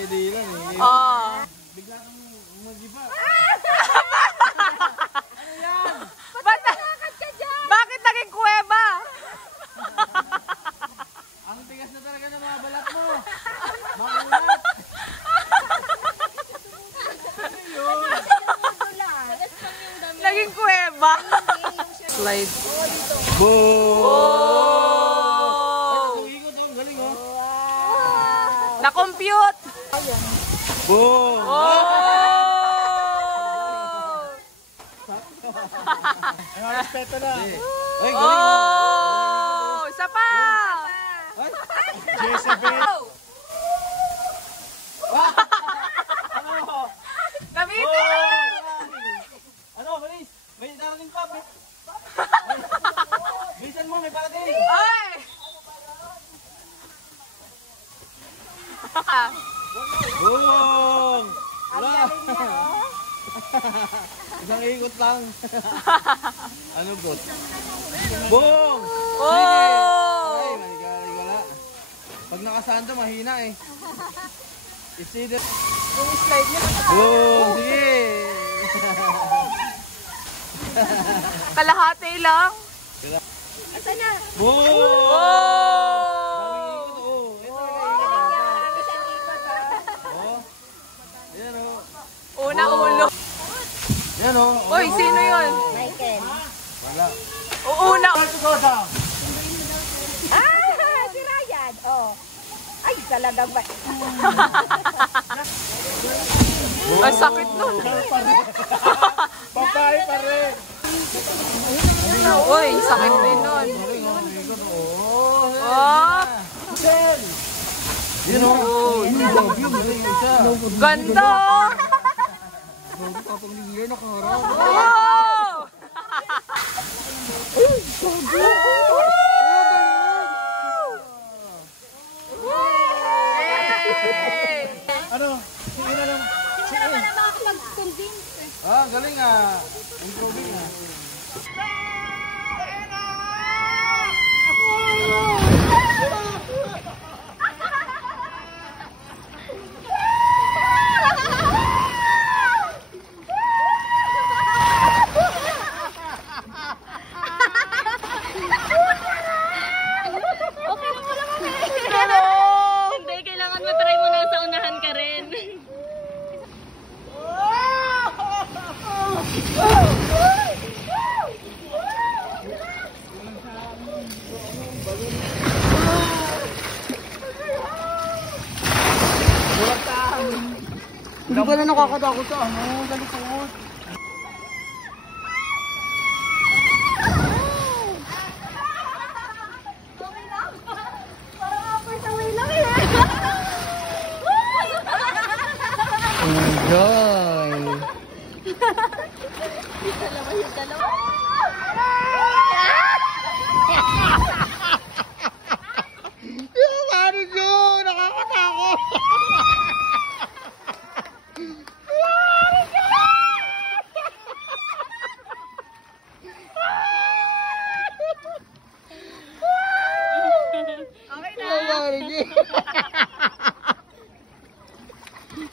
Hindi lang eh. Oo. Bigla kang mag-iba. Ano yan? Bakit naging kuweba? Ang tigas na talaga ng mga balat mo. Makulat. Ano yun? Naging kuweba. Slide. Boom! Oh! Ay, ikot oh. Galing oh. Na-compute. Boom! Oh! Ay, respeto na. Ay, galing oh. Oh! Isa pa! Ay, Jezebel. Gamitin! Ano, bilis? May darating pa. Bilisan mo, may parating. Ay! Boom! Wala. Isang ikot lang. Ano bot? Boom! Sige! Ay, wala. Pag nakasando, mahina eh. Isidet. Yung slide niya. Boom! Sige! Kalahati lang. Asa na? Boom! Oh! Yan o. Una ulo. Yan o. Uy, sino yun? Michael. Wala. Una. Ah, si Ryan. Oh. Ay, talagang ba? Ang sakit nun. Papay pa rin. Uy, sakit din nun. Oh. Oh! Yan o. Ganda! Papangliligay na kaharap. Oh! Yay! Ano? Sige na lang. Hindi naman na makakapag-convince. Ah, galing ah. Improving ah. Hindi, kailangan matry mo na sa unahan ka rin. Hindi pala nakakatakot sa ano. Galikot. Enjoy! Yung ano yun! Nakakatakot! Okay na.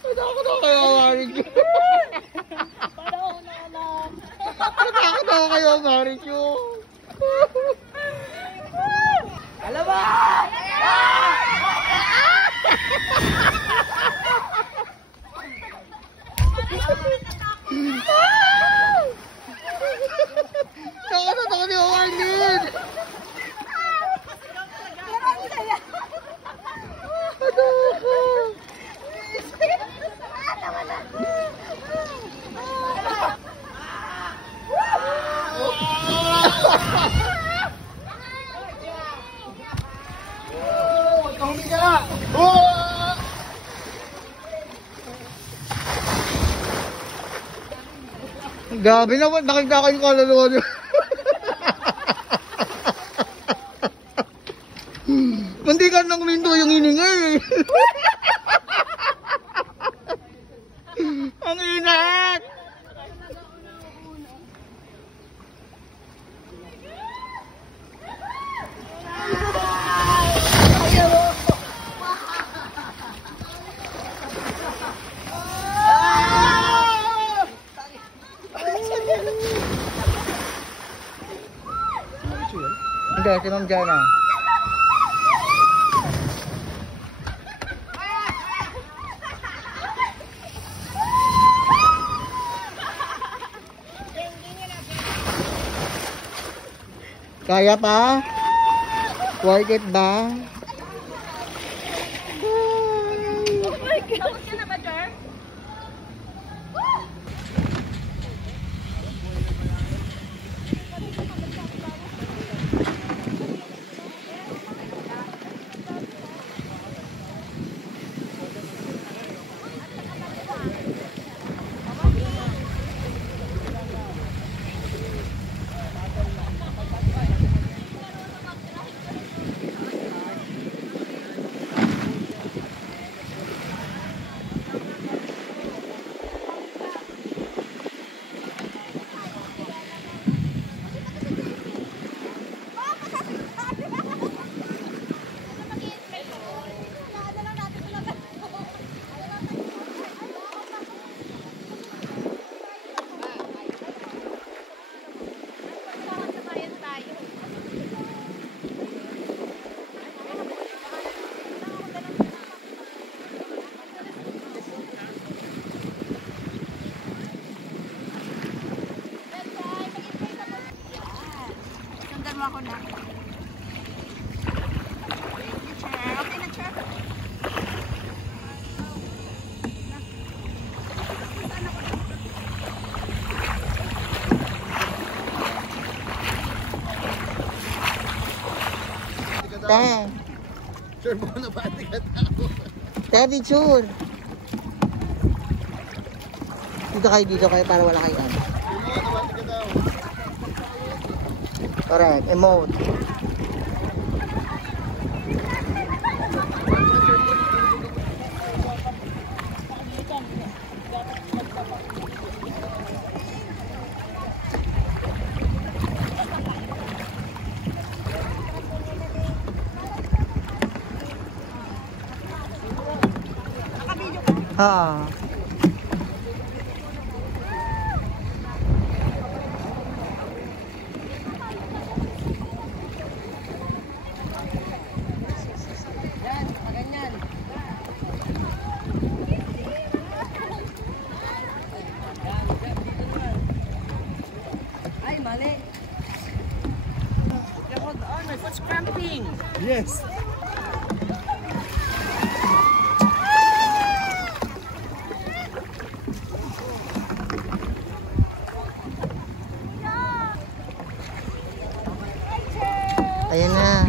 Natakot ako kayo, Marikyo. Parang una lang. Natakot ako kayo, Marikyo. Alam ba? Nakakatakot ako ni Marlin. Gabi naman, nakikita yung kaluluwa niyo. Hindi ka nang minto yung iningay eh. Ang inat! si Ma'am Jana. Kaya pa? Worth it ba? Tapos ka na ba, Jar? Ako na. Okay na, Chef. Te. Sure mo na ba ka tao? Te, picture. Dito kayo para wala kayo ano. Correct, emote. Ha. Ay, mali. Hold on, my foot's cramping. Yes. Ayan na.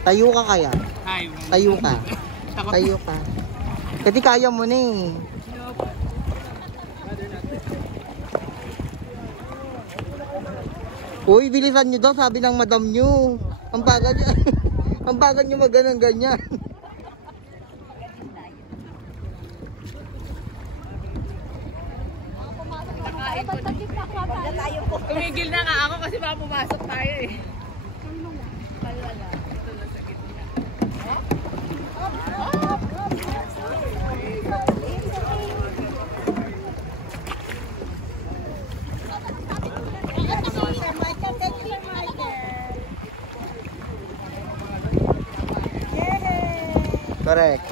Tayo ka kaya? Tayo ka. Tayo ka. Kasi kaya mo na eh. Uy, bilisan nyo daw, sabi ng madam nyo. Ang bagal nyo. Ang bagal nyo mag-ganyan. Tumigil na nga ako kasi baka pumasok tayo eh. Correct.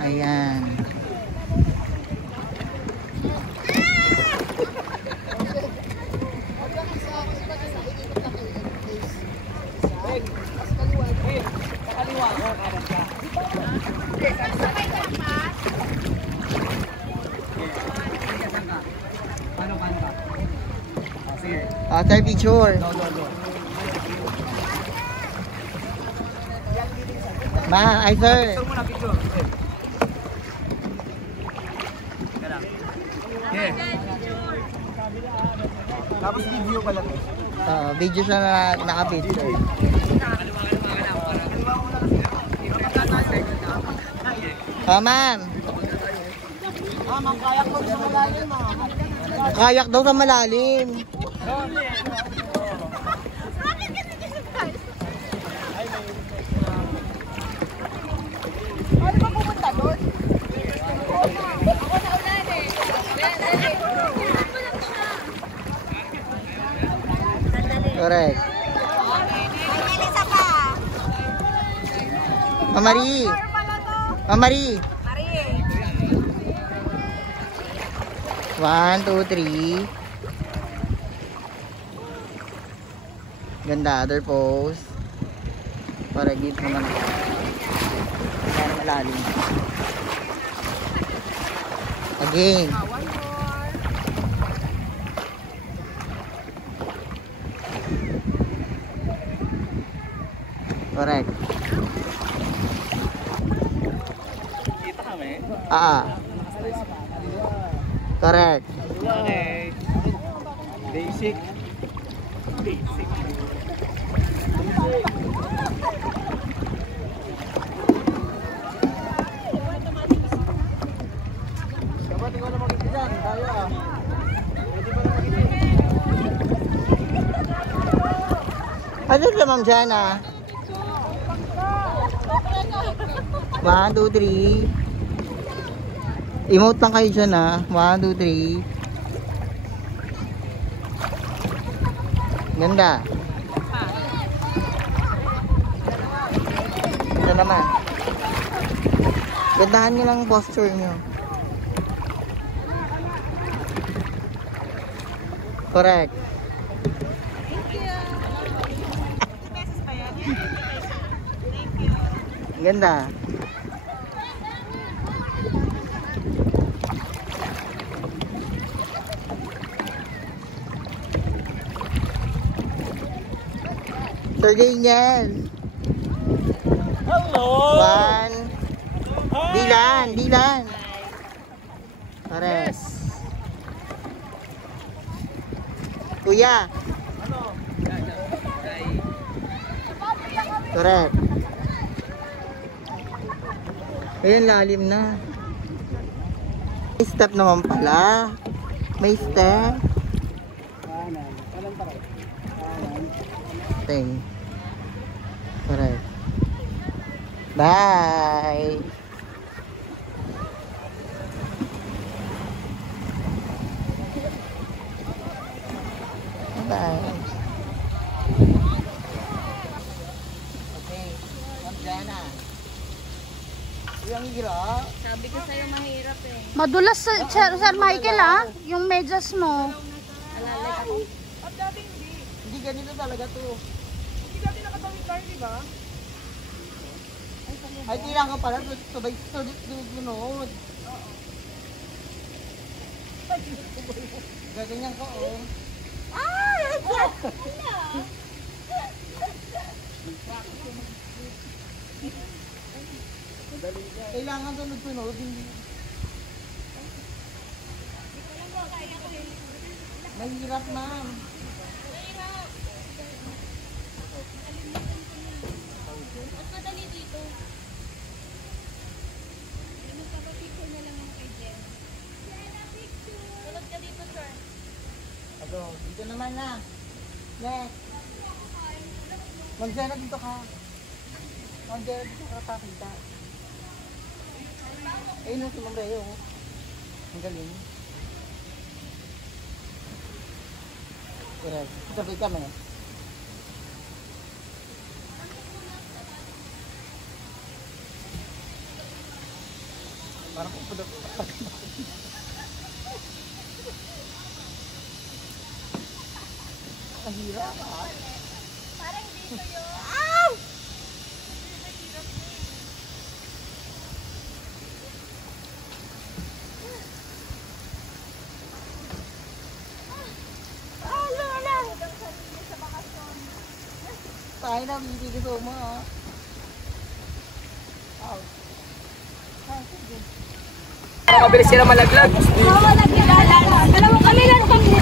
Ayan. After picture. Ma, ay sir. Tapos video pala to. Video siya na naka-picture. Ma'am. Ma'am, kaya ko sa malalim, ma'am. Kayak daw sa malalim. Ano ba pupunta doon? Correct. Isa pa. Mamari. Mamari. Marie. 1, 2, 3. Ganda, other pose. Para dito naman ako. Para malalim. Again. One more. Correct. Kita kami. Correct. Okay. Basic. Basic. Dapat ikaw na makikita dyan. Daya. Pwede ba na makikita? Ano ka, Ma'am Jana? 1, 2, 3. Emote lang kayo dyan, ha. 1, 2, 3. Ganda. Ito naman. Gandahan nyo lang ang posture nyo. Correct. Ganda. Sir Daniel. Hello! 1. Dilan. Correct. Kuya. Correct. Ayun, lalim na. May step naman pala. May step. Ting. Correct. Bye. Bye. Okay. Magdana. Yung hirap. Sabi ko sa'yo mahirap eh. Madulas, Sir Michael, yung medyas mo. Alalay ako. Hindi ganito talaga to. Hindi natin nakatawid tayo, di ba? Ay, kailangan pala sabay sunod. Gaganyan ko, oh. Ay! Kailangan sunod-sunod, hindi. Mahirap, ma'am. Mas madali dito. Magpapapicture na lang ako kay Jen. Sunod ka dito, sir. Ako, dito naman na. Next. Manjana, dito ka. Manjana, dito ka pakita. Ayun ang sumambrero. Ang galing. Correct. Sabay kami. Parang pupulo. Kahirap, ha? Parang dito yun. Tayo na, hindi ko mo, ha? Mabilis sila malaglag. Alam mo, kami lang kami.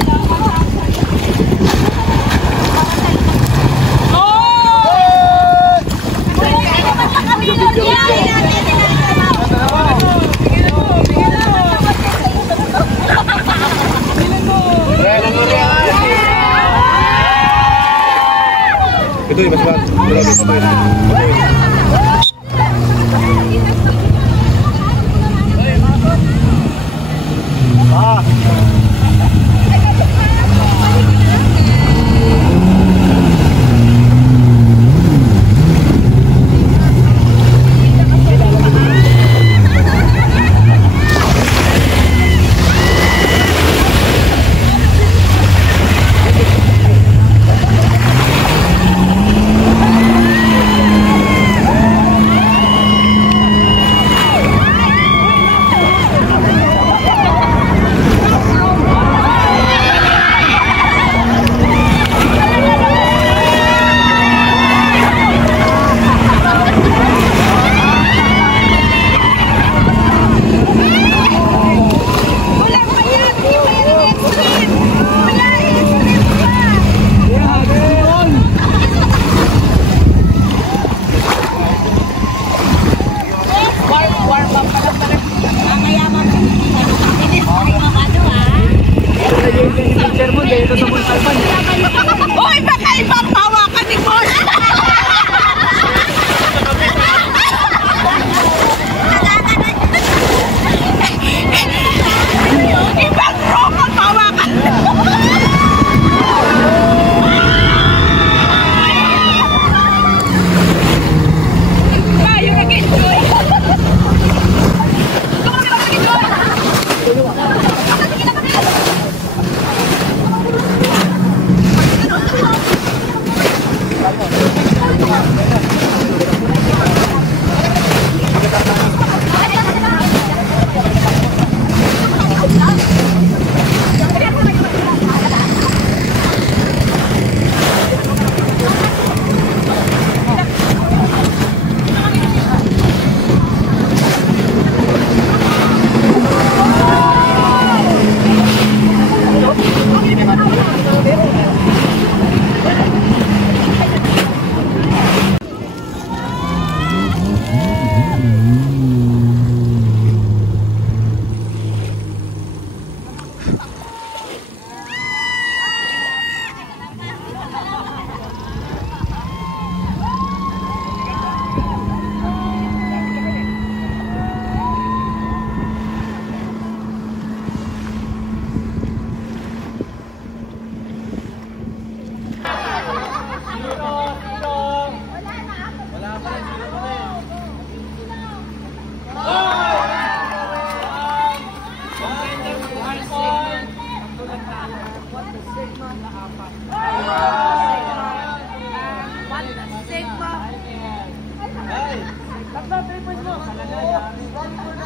Bilan mo! Tutoy, mas mag. Ah. Hoy, baka ibang pawakan ni Paul! Ibang ropa pawakan! Tayo mag-enjoy!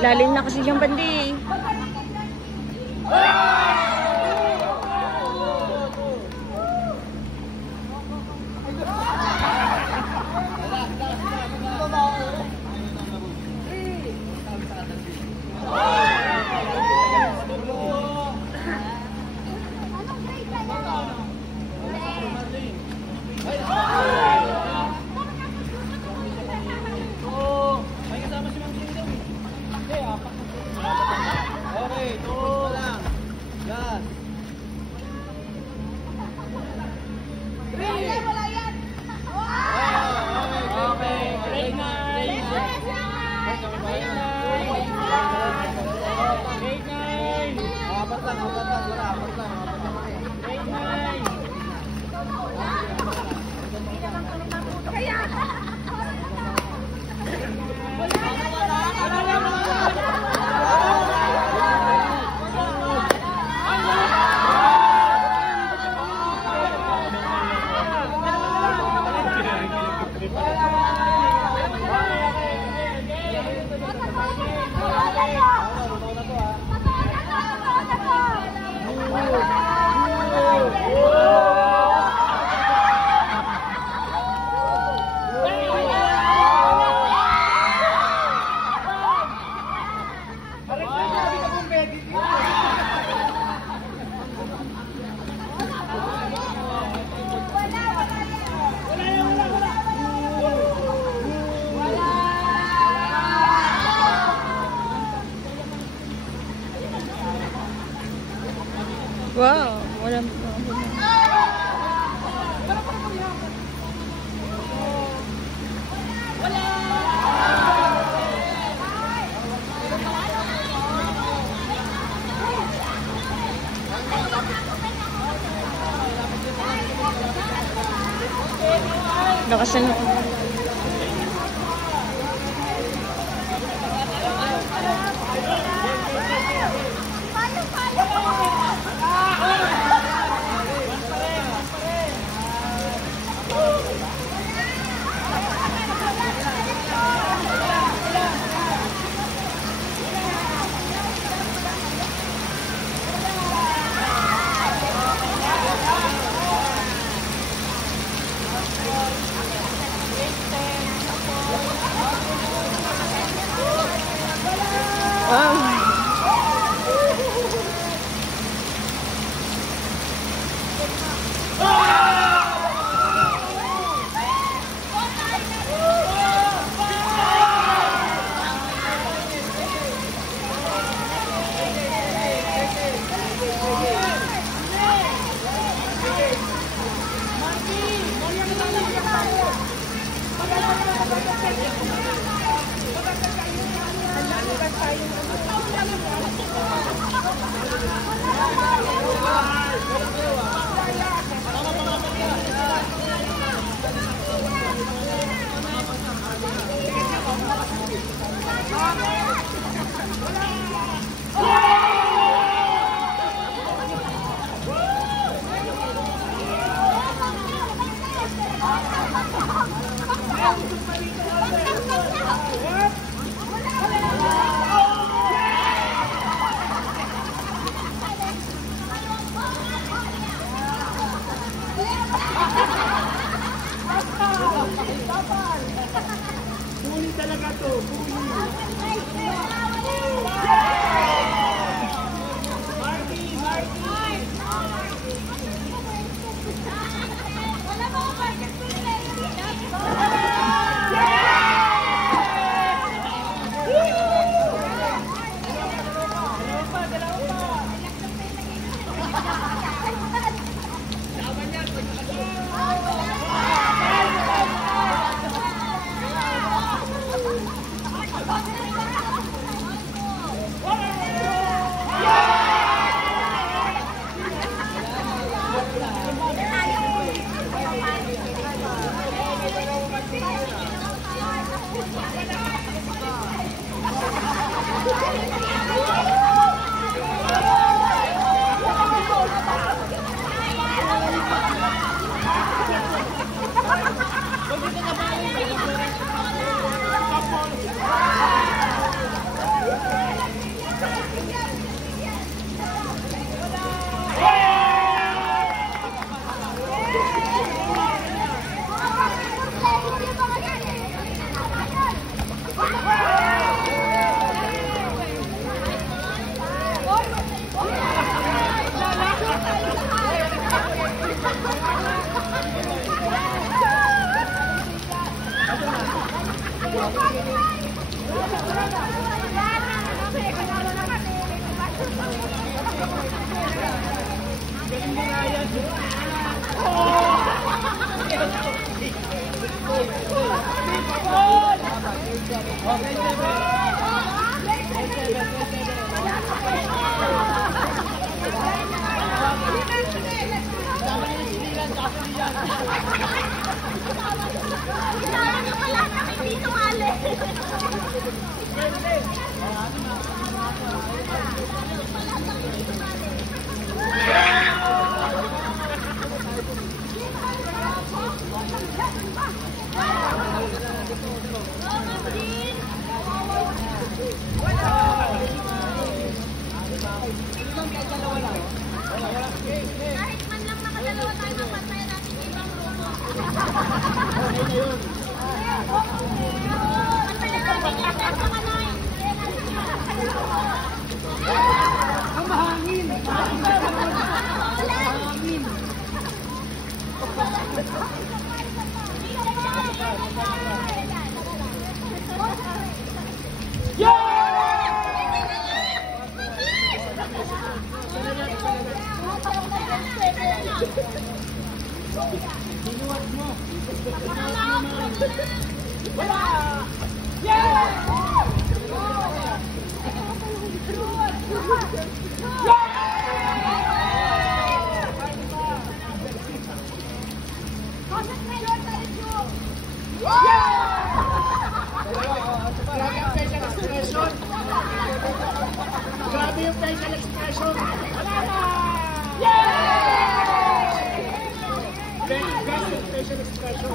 Lalim na kasi yung bandi. Lakasan ako. Kahit man lang nakadalawa tayo ng pantay natin ibang grupo. Ang mahangin! Mahangin! Sinuwat mo! Wala! Grabe yung facial expression. Wala na! Facial expression.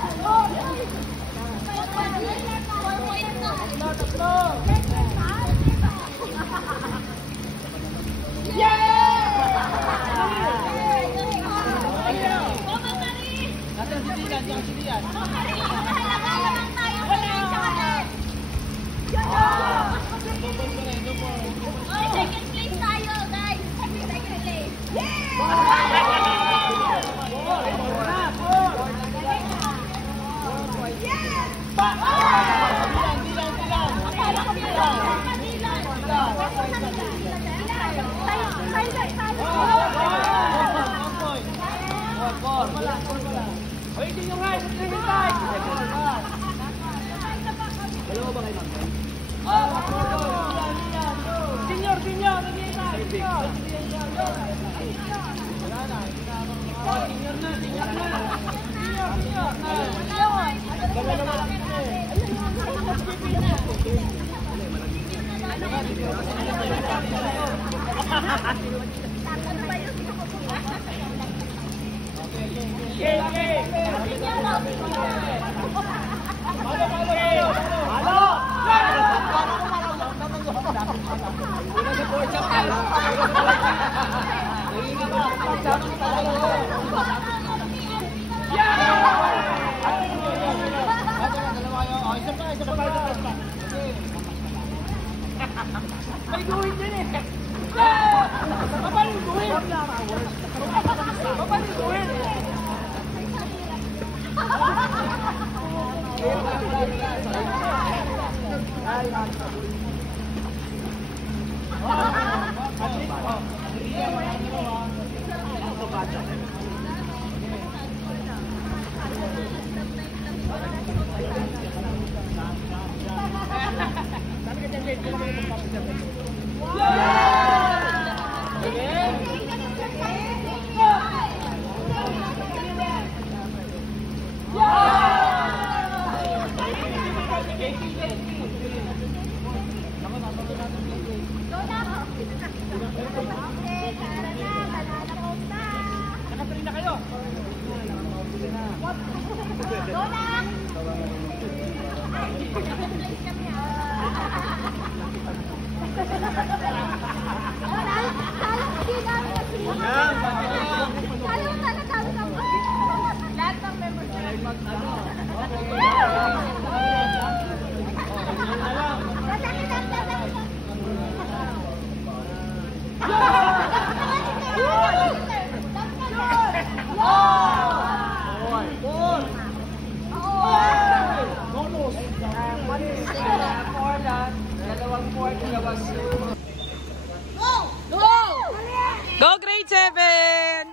Go grade 7!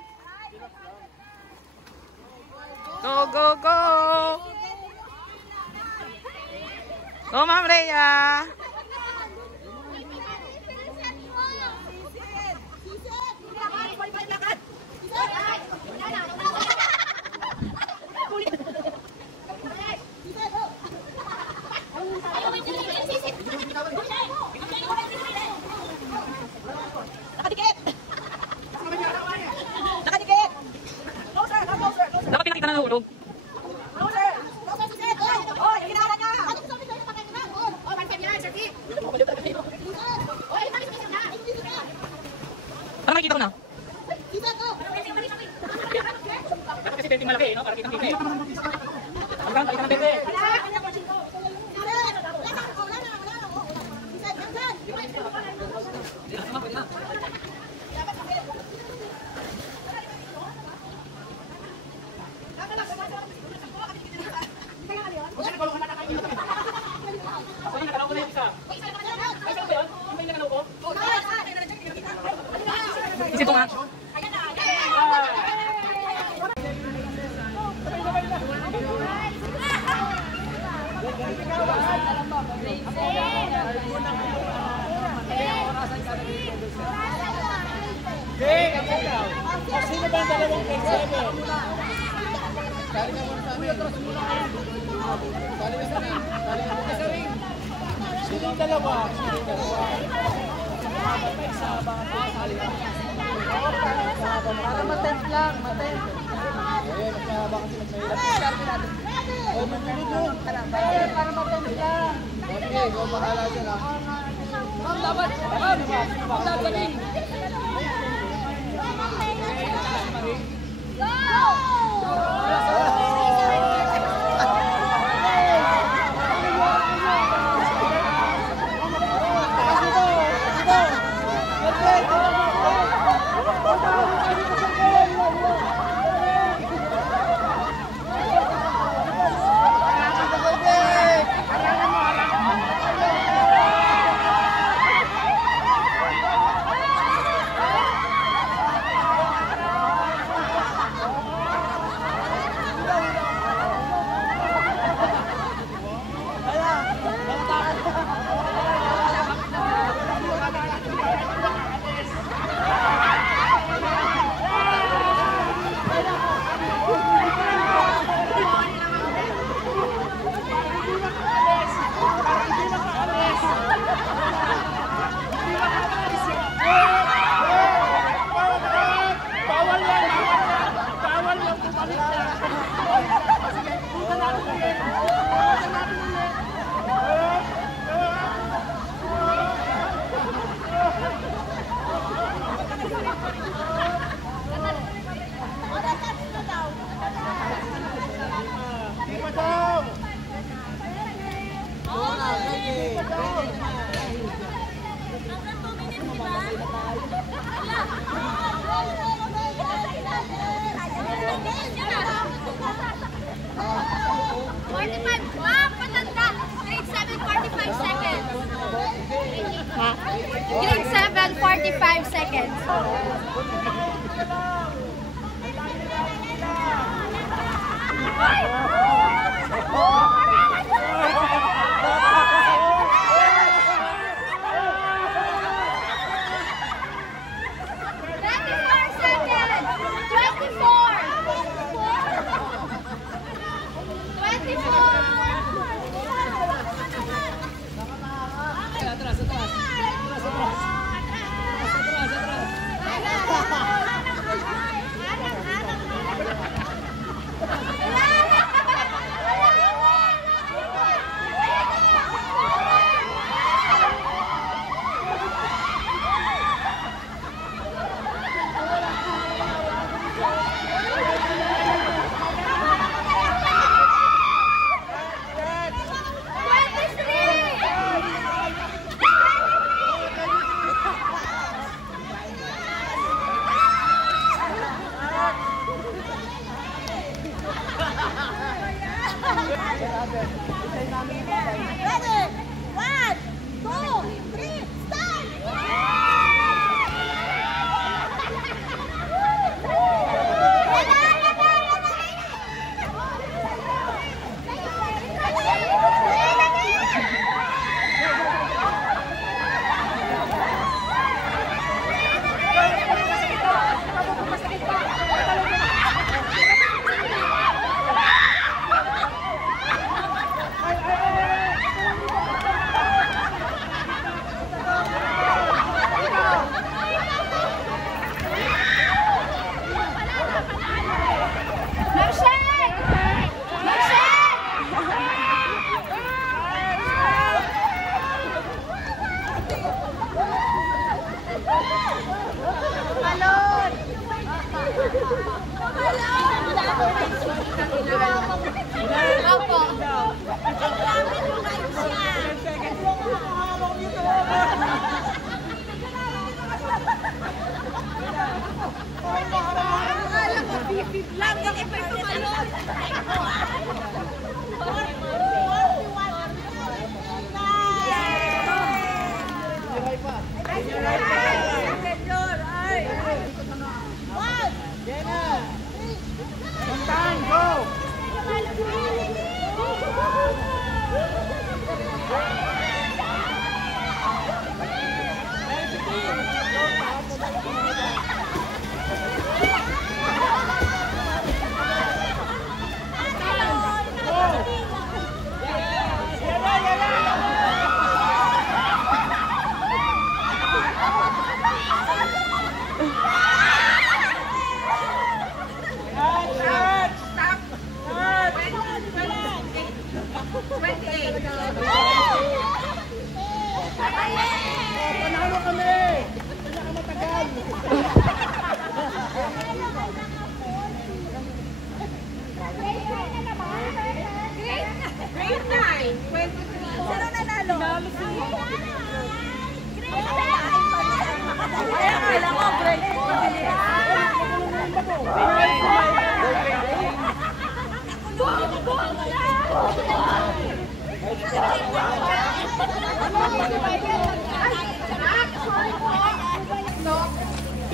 Go, go, go! Go, Ma'am Rhea! Dapat pinakita na nahulog. Parang nakikita ko na. Dapat kasi tenting malaki, no? Para kitang titi. Hanggang, kita ng titi. Isip ko nga. Sino ba ang dalawang grade 7? Sali ka muna sa amin. Sali ka muna. Sali ka muna sa ring. Siling dalawa. Para matent lang, matent. Ayun, mas mahaba kasi mas mahirap. Oh, magpilid yun. Para matent lang. Okay, ikaw bahala dyan ha. Ma'am, dapat. Ma'am, dapat din. Grade 7, 45 seconds. Ready? 1, 2, 3, start!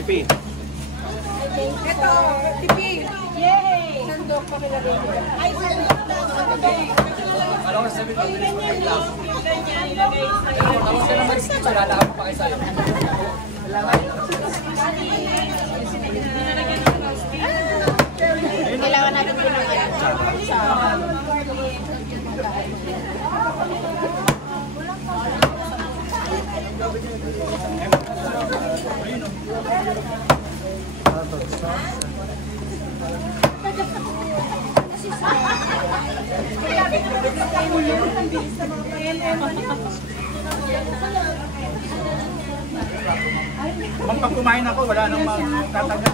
Tipi. Ito, tipi. Yay! Sandok pa kailangan. Ay, sandok na. Alam ko sabi ko, tapos ka naman si Tito, lalakap pa kayo sa'yo. Kailangan natin ito ng Pag kumain ako, wala nang magtataga.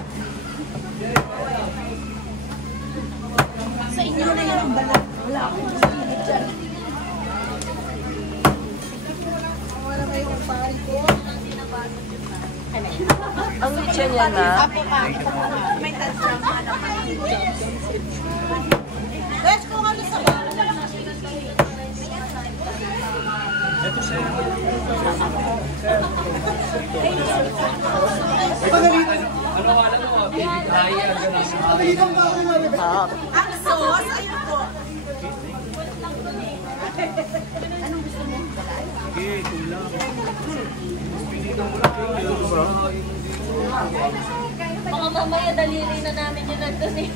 Sa inyo na yan ang balat. Wala akong masilip dyan. Wala kayong pari ko. Ang lechon yan na. Apo pa. May tansang anak. Let's go kami sa balat. Ito siya. Ano wala mo, baby kaya, gano'n. Ang sauce, ayun po. Sige, kulang. Mga mamaya daliri na namin yun nandun eh.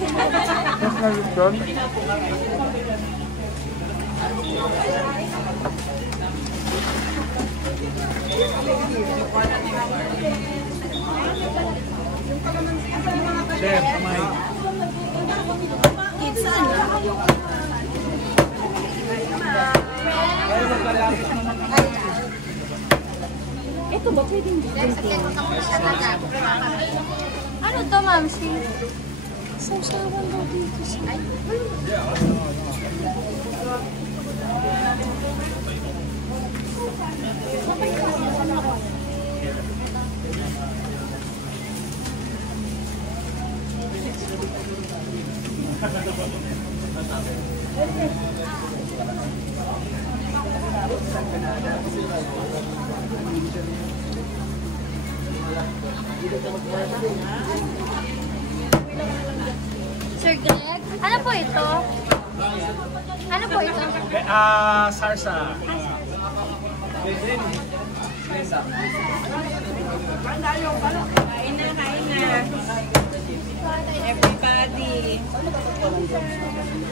Chef, kamay. Saan? Kaya maglalapit naman. Ito ba pwedeng ano to, ma'am? Sausawan daw dito siya. Sir Greg, ano po ito? Ano po ito? Sarsa. Kain na. Everybody.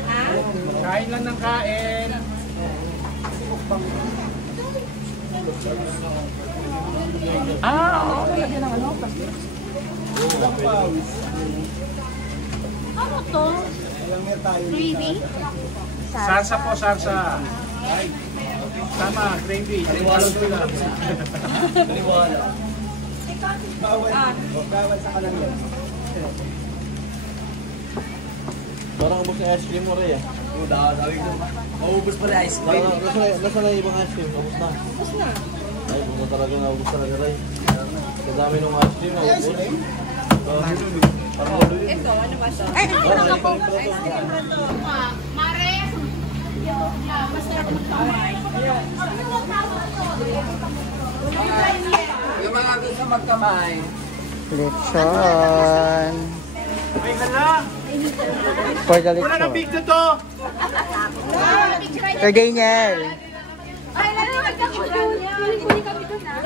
Ha? Kain lang ng kain. Lagyan ng ano? Ano to? Gravy? Sarsa po, sarsa. Tama, gravy. Tiniwala ko lang. Maniwala. Bawal sa kalan yan. Parang ubos yung ice cream mo rin Oo, dami ko. Maubos pa rin ice cream. Nasa na yung ibang ice cream? Ubos na. Tapos na. Ay, puto talaga na ubos talaga rin. Sa dami ng ice cream, ubos. Parang ulo yun. Ito, ano ba siya? Ay, ano nga po? Mare! Masarap magkamay. Yung mga gusto magkamay. Lechon. Ay, hala! For the Wala na lechon. big to to! Sir Daniel. Ay, lalo na magkakulong. Pili-pili kami doon ah.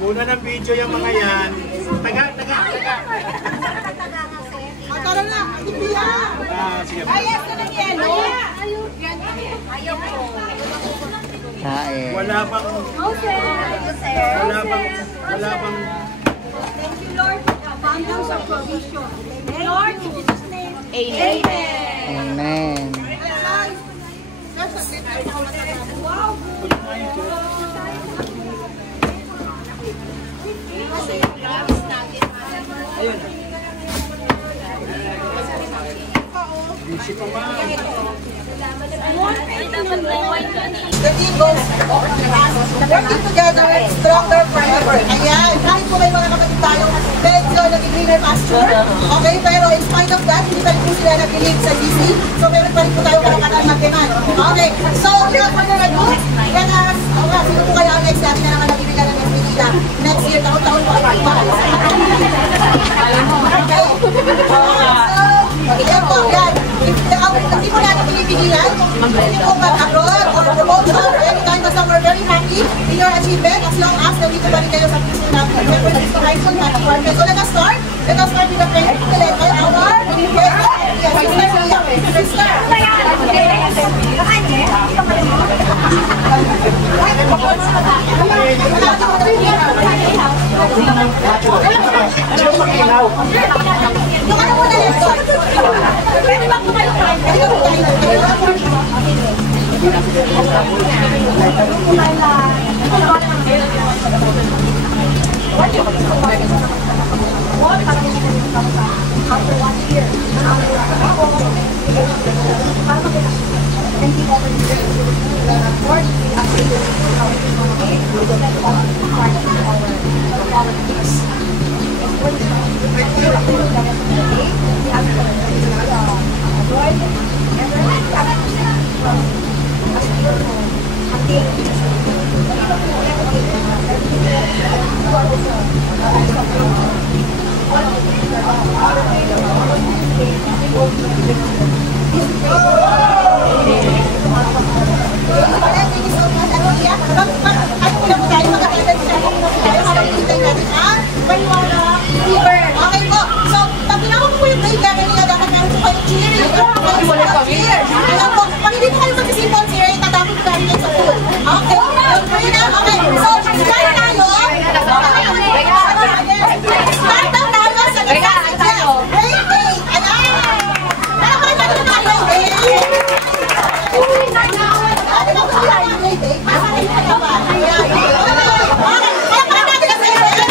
Muna ng video yung mga yan. Taga. Tara na! Ibiya! Sige. Ayas na ng yelo! Ayaw po. Kain. Wala bang... Okay. Wala bang... Thank you, Lord, for the abundance of provision. Lord, in Jesus' name. Amen. Amen. Wow! Kasi yung promise natin. Ayun. Busy pa ba? The team goes working together, stronger forever. Ayan, kahit po may mga kapatid tayo, medyo nag-greener pasture. Okay, pero in spite of that, hindi pa rin po sila nag-believe sa GC. So, meron pa rin po tayo karapatan mag-demand. Okay, so, without further ado, yan na, sino po kaya ang next natin na naman nabibigyan ng next Manila? Next year, taon-taon po. Okay. Yan po, yan. Hindi po natin pinipigilan. Hindi po mag-abroad or promotion or anytime basta we're very happy in your achievement as long as nandito pa rin kayo sa puso natin. Remember, this is the high school math department. So let us start. Let us start with the prayer. Led by our Okay po. So, pag pinakot po yung grade level nila, dapat meron po kayong cheering. Alam po, pag hindi po kayo mag-simple cheering, tatapos po namin sa pool. Okay. Okay. So, start tayo. Start daw tayo sa grade 8. Grade 8. Ayan. Pero kung ano tayo, grade 8. Ano ba po yung grade 8? Pasa kayo kayo ba? Ayan. Okay. Kaya pa natin ang grade 8.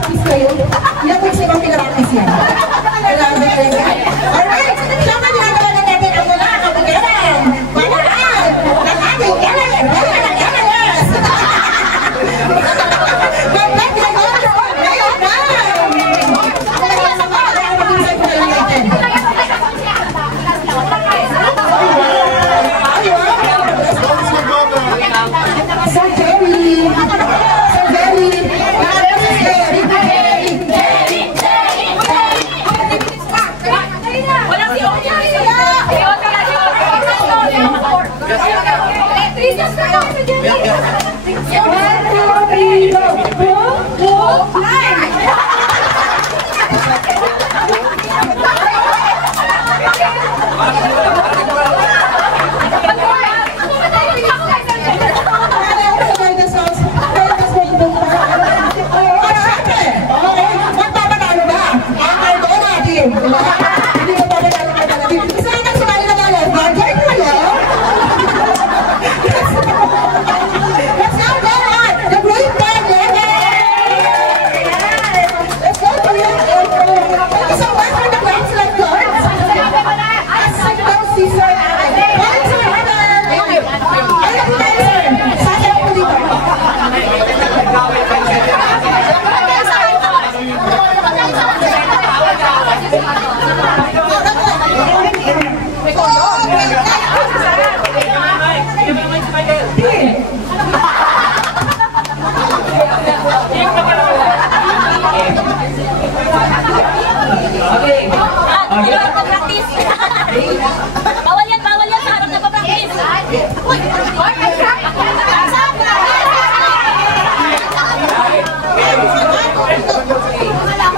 practice kayo. Ilang weeks na bang pinapractice yan? Alright, siyempre ginagawa na natin ang mga kabigaran. Malaan! Ng ating LLS! Magpag na yun! Ngayon na! Sir Jerry! Sir Jerry! Walang si Onya. Si Bawal yan sa harap na pa-practice.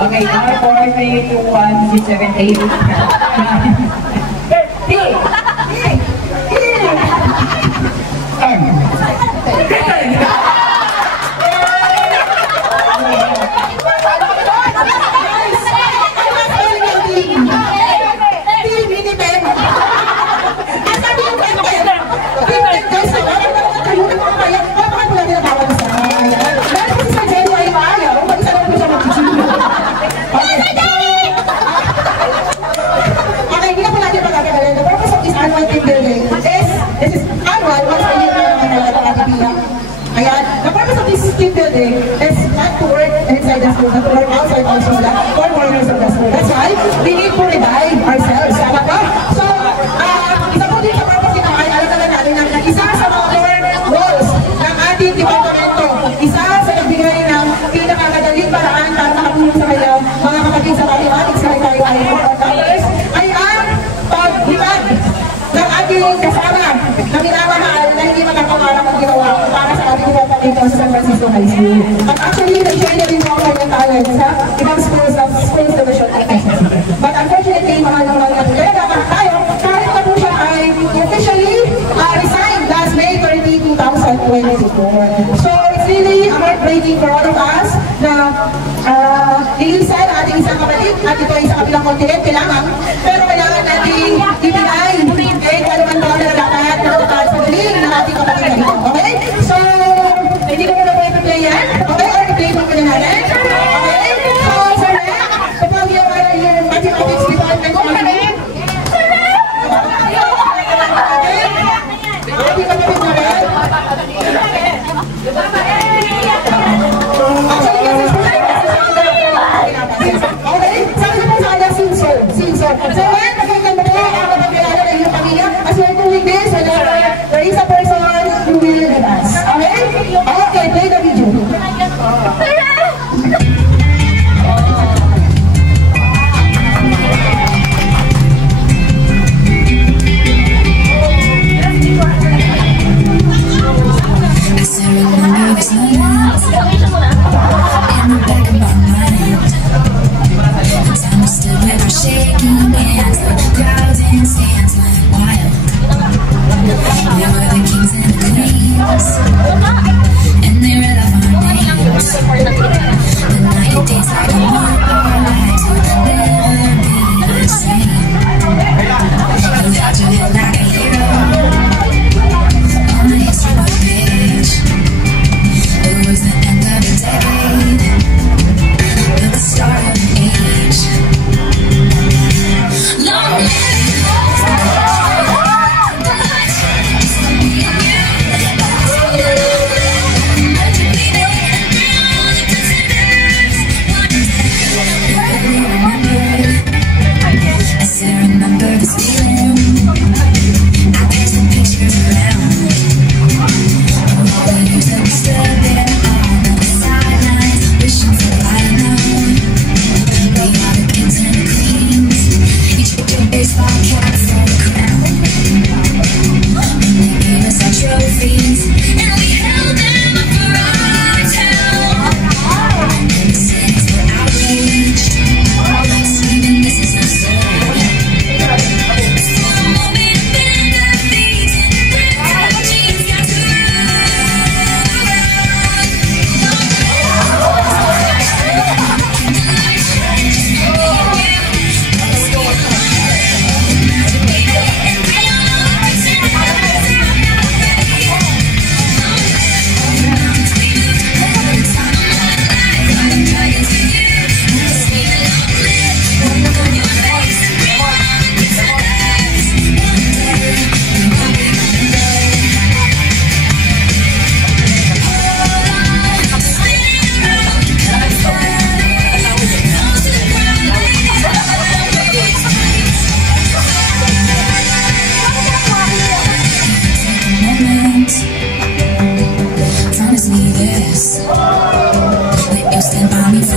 Okay, number 4, 3, 2, 1, 6, 7, 8. Ayan, the purpose of this team building is not to work inside the school, but to work outside also for learners of the school. That's why we need to revive ourselves. Tama ba? So, isa po din sa purpose nito ay alam naman natin na isa sa mga core roles ng ating departamento, isa sa nagbigay ng pinakamadaling paraan para makatulong sa kanyang mga kapatid sa mathematics na tayo ay numbers, ay ang paglipad ng ating kasama na minamahal na hindi matapangarap ang ginawa para sa ating dito sa San Francisco High School. At actually, nag-share na rin po ang kanyang talent sa ibang schools of Schools Division at SSC. But unfortunately, mahal ng mga talaga para tayo, kahit na po siya ay officially resigned last May 30, 2024. So, it's really heartbreaking for all of us na nilisan ang ating isang kapatid at ito ay sa kabilang kontinente lamang, pero kailangan natin ibigay kahit ano man ba na dapat sa galing ng ating kapatid na ito. Okay? So, hindi ko muna po i-play yan. Okay? Or i-play mo muna natin. Okay? So, sir, kapag yung mathematics department natin. Okay? Ating kapatid natin. Okay? Sabi ko sa kanya, sinsor. So, when nakikita mo ang kapagkilala ng iyong pamilya, as we're doing this, there is a person who will lead us. Okay? Okay, play the video.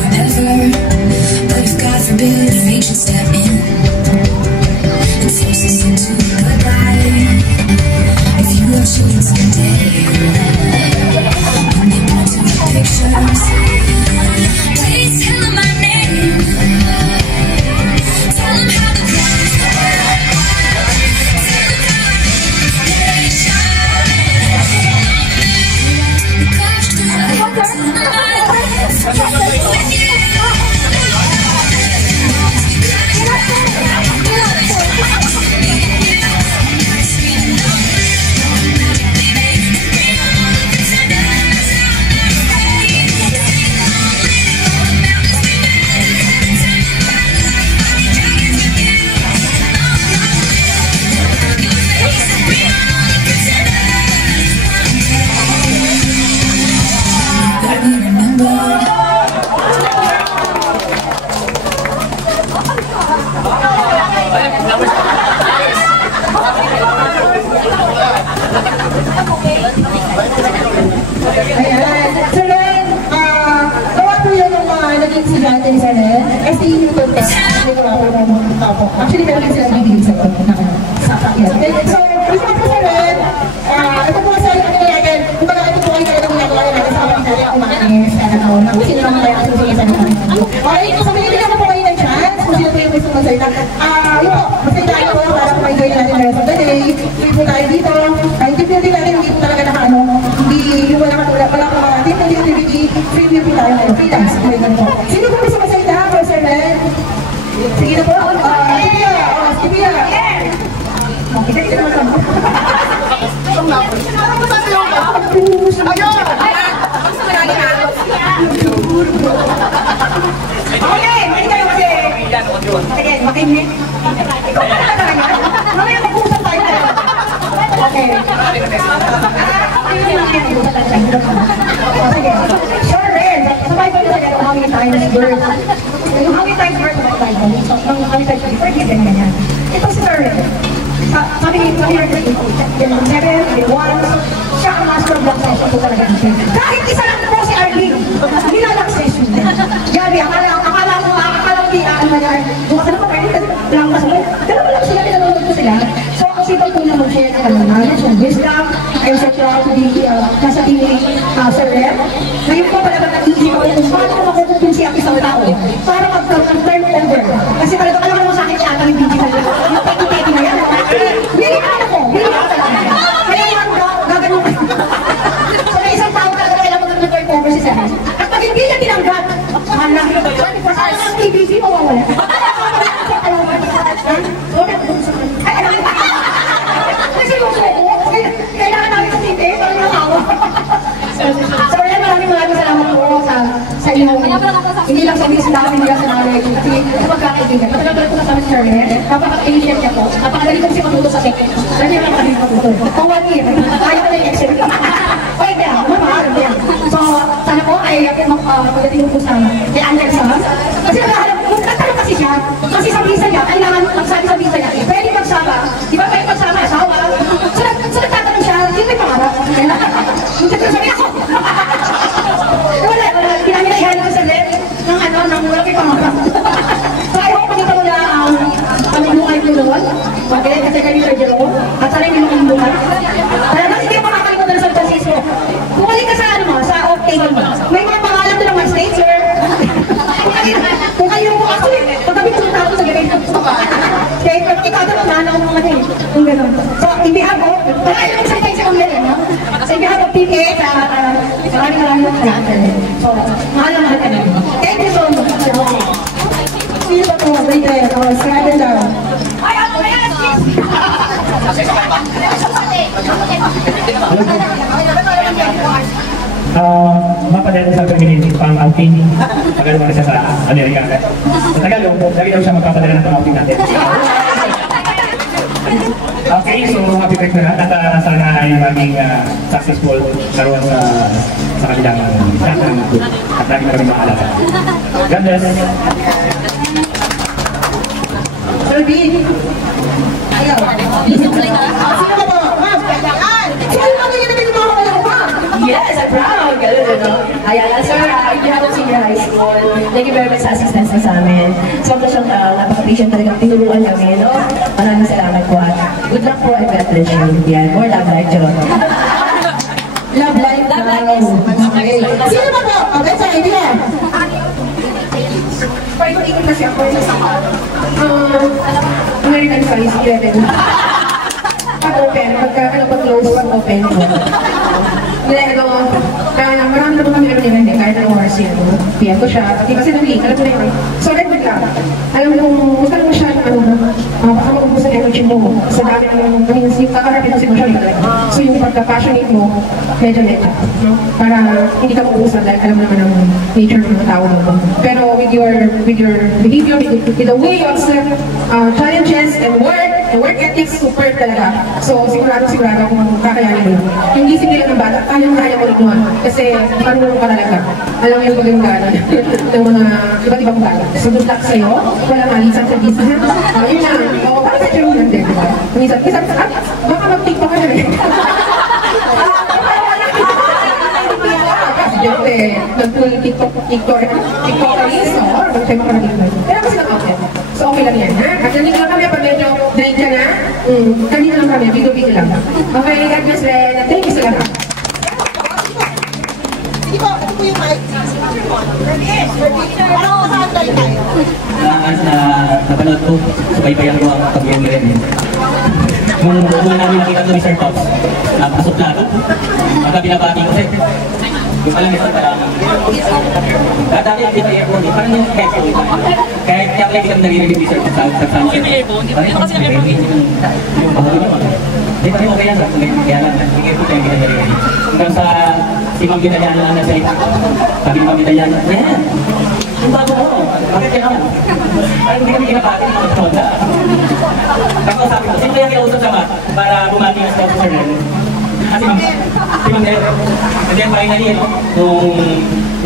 forever. But if God forbid fate should step in and force us into goodbye, if you have children someday, when they want to get pictures, please tell them my name. Tell them how the ground is wild. Tell them how they shine. The clouds with you. Ayan. So then, gawa po yun ng mga naging estudyante ni Sanen. STU to test. Actually, meron din sila bibigil sa sakyan. So, gusto po sa rin, ito po sa ano natin, kumbaga ito po ay talagang ginagawa natin sa kapatid natin umanis, na kung sino naman kaya kasi sa natin. Okay, so binibigyan na po kayo ng chance kung sino po yung gusto magsalita. Yun po, masaya tayo po para po ma-enjoy natin the rest of the day. Free po tayo dito. Hindi po din natin, hindi po talaga nakaano, hindi wala katulad, wala po mga team activity, free view po tayo ngayon, free dance. Sino po gusto magsalita po, Sir Len? Sige na po, Skipia. Kita naman lang. Okay, mali kayo kasi. Sige, makinig. Ikaw pa na talaga. Mamaya mag-usap tayo. Okay. Sige. Sure, Ren. Sabay ko talaga how many times birth. How many times birth about Bible? How many times birth? Forgive and ganyan. Ito si Sir Ren. Sabi ni Ren, Ren 1, siya ang master block session ko talaga dito. Kahit isa lang po si Arlene, nilalak session. Gabi, akala mo biyaan mo niya. Bukas na pa kayo kasi lang kasunod. Dalawa lang sila, pinanood ko sila. So, ang sipag po na mag-share ka ng knowledge, ng wisdom. I'm so proud to be nasa team ni Sir Ren. Ngayon po pala nag-iisip ko kung paano ko makukumpinsi ang isang tao para magkaroon ng turnover. Kasi talaga alam mo sa akin siya ang digital. Yung peti-peti na yan. Bili ako talaga. Kaya yan, gagano'n ko. So, may isang tao talaga kailangan magkaroon ng turnover si Sir Ren. At pag hindi niya tinanggap, mahal lang. Pasal ng TVC, mawawala. Kasi kailangan namin sa TV, parang nakawa. So, maraming salamat po sa inyong, hindi lang sa miss namin, hindi lang sa nanay, sa magkakaibigan. Matagal ko na sa Mr. Ren, napaka-patient niya po, napakadali ko kasi matuto sa tech. Dahil niya lang kami matuto. Kung 1 year, ayaw ko na yung excel. Okay, kaya, mamahal din. So, sana po ay pagdating po sa kay Anderson. Kasi naghahanap, nagtatanong kasi siya, kasi sa visa niya, kailangan magsabi sa visa niya, pwede magsama. Di ba pwede magsama, asawa? So, nagtatanong siya, yun may pangarap. Nagtatanong ako. Wala, pinaminayahan ko sa net ng wala may pangarap. So, ayaw ko pakita mo na ang pamilungan ko doon. Okay, kasi kayo Sir Jerome, at sana yung pamilungan. Talagang hindi mo makakalimutan na San Francisco. Bumalik ka sa sa off-table mo. May mga pangalan doon ng mga state, sir. Kung kayo po ako pagkabit ko sa sa gawin ko. Kaya ipagkikado mo na ng mga din. Kung gano'n. So, hindi ako, pagkain lang sa tayo sa online, no? So, hindi ako PPA sa maraming So, mahal ka na. Thank you so much. Sino ba ito? Wait there. Scatter down. Ay, ano ba yan? Mapadala sa community pang-outing. Pagkano siya sa Amerika. Sa Tagalog, lagi daw siya magpapadala ng pang-outing natin. Okay, so happy break na lahat at sana ay maging successful naroon sa kanilang group at lagi maraming maalala. God bless! Sir B, ayaw. Sino ka ba? Ma'am, ayan! Sino ka ba yung nabili mo ako? Yes, I'm proud. Ayan, sir. behalf of Senior High School, thank you very much sa assistance mo sa amin. Sobrang siyang napaka-appreciate talagang tinuruan kami, no? Maraming salamat po at good luck po and God bless you. Yan, more love life, John. Love life daw. Okay. Sino ba to? Okay, sa idea. Paikot-ikot kasi ako. American size 11. Pag-open, pag-close, pag-open ko. Hindi, marami na po kami naman yung kahit ng oras yun. PM ko siya, pati kasi nag-link, alam mo na yun. So, record lang. Alam mo kung huwag ka lang masyadong baka mag-ubus ang energy mo. Sa dami ng, yung kakarapin ng sitwasyon mo talaga. So, yung pagka-passionate mo, medyo. No? Para hindi ka mag-ubusan dahil alam mo naman ang nature ng mga tao mo. Pero with your behavior, with the way you accept challenges and work ethics, super talaga. So, sigurado kung kakayanin mo. Yung discipline ng bata, kaya mo rin yun. Kasi marunong ka talaga. Alam mo yung maganda ng mga iba't ibang bata. So, good luck sa'yo. Walang alisan sa business. Yun na. Oo, parang sa channel lang din. Minsan, baka mag-tiktok ka na rin. Siyempre, nag-tiktokeries, no? Mag-check ako na dito. Kaya kasi nag-outlet. So, okay lang yan, ha? At nandito lang kami, pag medyo drain ka na, kanina lang kami, video lang. Okay, God bless, Ren. Thank you sa lahat. Sige po, ito po yung mic. Ano ko saan tayo tayo? Napanood ko, subaybayan ko ang pag-iwan ni Ren. Kung una namin nakita ito ni Sir Pops, napasuplado. Pagka binabati ko, yung alam ito parang dati yung airphone, parang yung headphone. Kaya kaya kita naririnig ni Sir Pops sa sunset. Yung airphone? Dito kasi nag-airphone. Yung baho nyo. Di pa rin okay lang, kaya lang, yung airphone tayo kita naririnig. Hanggang sa si Ma'am Vitaliano lang nasa sabi ni Ma'am Vitaliano, yan, yung bago mo, bakit kaya mo? Parang hindi kami kinapati ng mga tonda. Tapos sabi ko, sino kaya kinausap sa mat para bumati ng stop sa rin? Si Ma'am Nel. And then finally, nung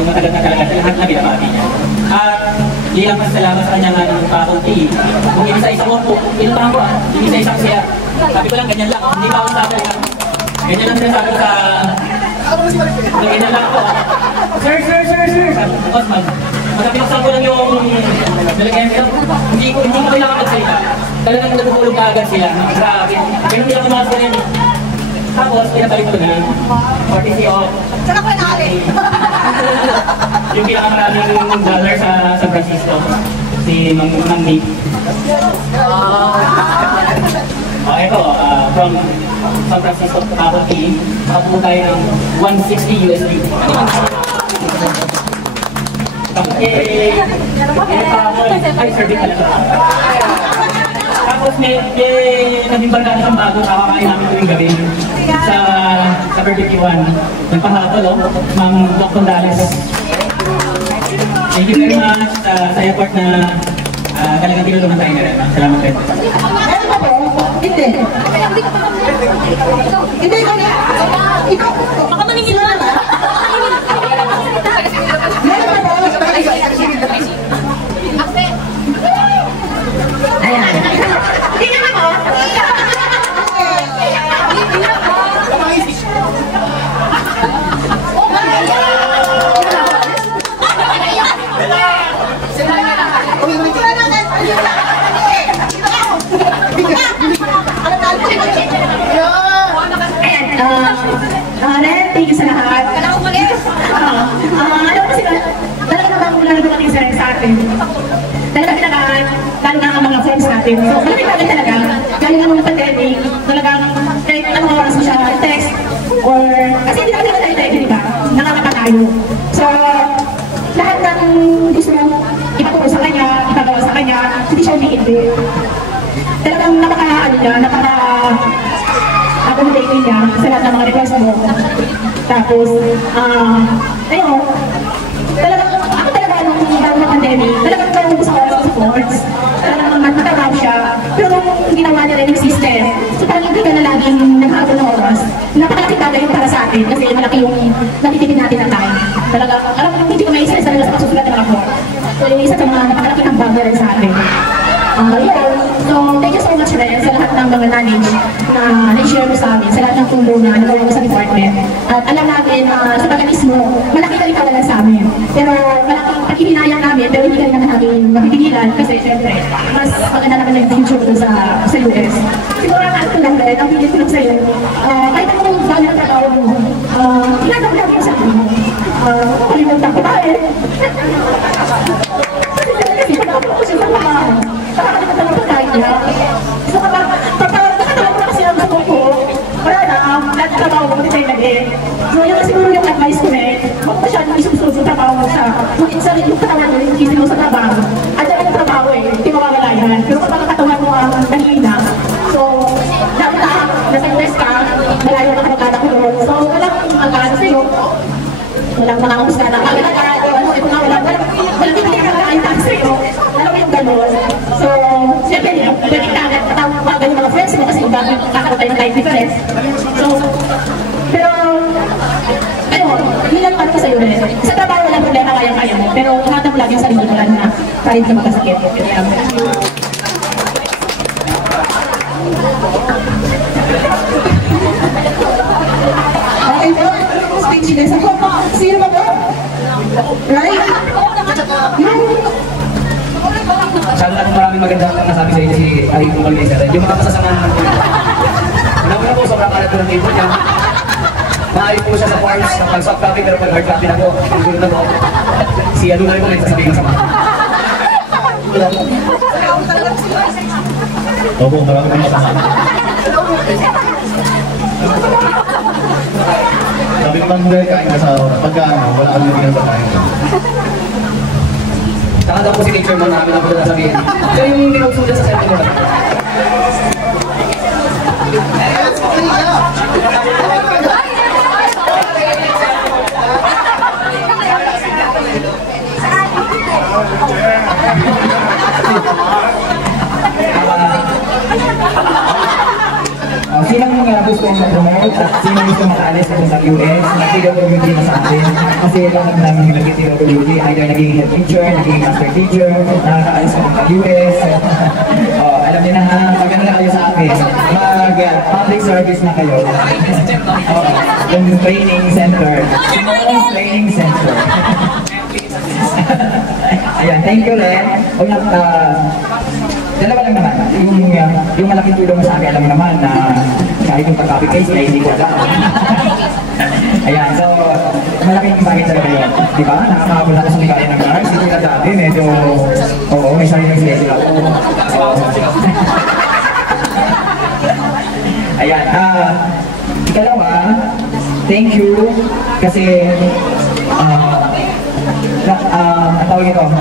matagal na talaga, lahat na binabati niya. At ilang pasalamat sa kanya nga ng faculty. Kung isa-isa ko, inupahan ko isa-isa ko siya. Sabi ko lang, ganyan lang. Hindi pa ako sabi lang. Ganyan lang sinasabi ko sa... Ganyan lang ako. Sir! Sabi ko, Osman, magkapinaksan ko lang yung nilagyan ko. Hindi ko kailangan magsalita. Talagang natutulog ka agad sila. Grabe. Ganun nila kumasok na yun. Tapos, pinabalik ko na courtesy of... Saan ako nakali? Yung pinakamaraming dollar sa San Francisco. Si Mang Nick. Ito, from San Francisco, faculty, makapuno tayo ng $160 USD. Ay, serving talaga. Tapos may naging barkada ng bago, kakakain namin tuwing gabi sa barbecue one. Nagpahabol, Ma'am Doc Condales. Thank you very much sa effort na talagang tinulungan tayo na rin. Salamat rin. Meron ba po? Hindi. Hindi ko na. Ikaw. Baka maningin mo na. Meron ba po? Ayan. Tingnan mo. Thank you sa lahat. Ano kasi talaga naman mula na dumating sa atin. Talaga pinagaan, lalo na ang mga friends natin. So, malaking bagay talaga. Galing naman ng pandemic, talagang kahit anong oras mo siya text or kasi hindi naman tayo tayo, di ba? Nakakapa tayo. So, lahat ng gusto mo ipaturo sa kanya, ipagawa sa kanya, hindi siya umiinti. Talagang accommodating niya sa lahat ng mga request mo. Tapos, ayun, talagang, ako talaga nung bago ng pandemic, talagang naubos ako sa sports. Talagang mataraw siya. Pero nung ginawa niya rin yung system, so parang hindi ka na laging nag-aabot ng oras. Napakalaki bagay yung para sa atin kasi malaki yung natitipid natin na time. Talagang, alam mo, hindi ko may isa talaga sa pagsusulat ng mga form. So yung isa sa mga napakalaki ng bagay rin sa atin. Yeah. So, thank you so much rin sa lahat ng mga knowledge na na-share mo sa amin, sa lahat ng tulong na nagawa mo sa department. At alam natin sa pag-alis mo, malaki ka rin pala sa amin. Pero malaking pag-ihinayang namin, pero hindi ka rin naman namin mapipigilan kasi syempre, mas maganda naman yung future ko sa US. Siguro ang ano lang rin, ang pilit ko lang sa'yo, kahit ako kung saan ang trabaho mo, ginagawa lang yung sa akin. Kalimutan ko tayo. Kasi pag-ako ko siya sa trabaho, nakakalimutan ko tayo niya. So kapag nakatawa ko kasi ang gusto ko, wala na, lahat ng trabaho ko tayo naging. So yun siguro yung advice ko rin, huwag masyadong isusunod yung trabaho mo sa, kung isa rin yung katawan mo, yung isip mo sa trabaho. At yan ang trabaho hindi mawawala yan. Pero kapag ang katawan mo ang nahihina, so dapat nasa US ka, malayo na kapag anak mo. So walang mag-aano sa'yo, walang mga umusga na kagalagaan, ito nga walang pinagkakain tayo sa'yo, alam mo yung gano'n. So, siyempre, pwede ka agad katawagan yung mga friends mo kasi kakaroon tayo ng life difference. So, pero, ayun, hilang ka sa'yo rin. Sa trabaho walang problema, kaya mo, pero ingatan mo lagi yung sarili mo lang na kahit ka magkasakit. Okay po, speechless ako. Sino ba po? Right? Masyado natin maraming magandang nasabi sa inyo si Ayun Kalisa. Yung mga masasamahan ng mga. Una po, sobrang kalat ko ng table niya. Maayos po siya sa parts, pag soft copy, pero pag hard copy na po, ang gulo na po. Si Ado na rin po na sasabihin sa mga. Opo, maraming masasama. Sabi ko lang dahil kain ka sa pagkaano, wala kang nabigyan sa kain. Saka daw po si teacher mo namin ang pagkakita sabihin. Siya yung tinagsulat sa center mo. Sinang mga gusto mag-promote at sinang gusto makaalis ako sa US, nag-TWG na sa atin. Kasi ito namin nag-TWG, either naging head teacher, naging master teacher, nakakaalis ako sa US. Alam niyo na ha, maganda na kayo sa akin. Mag-public service na kayo. Yung training center. Training center. Ayan, thank you Len. Dalawa lang naman, yung malaking tulong sa akin, alam mo naman na kahit yung pag-copy paste na hindi ko alam. Ayan, so malaking bagay talaga yun. Diba? Nakakabot ako sa ligaya ng cars, hindi na dati, medyo, oo, may sariling schedule ako. Ayan, ikalawa, thank you, kasi, ang tawag ito,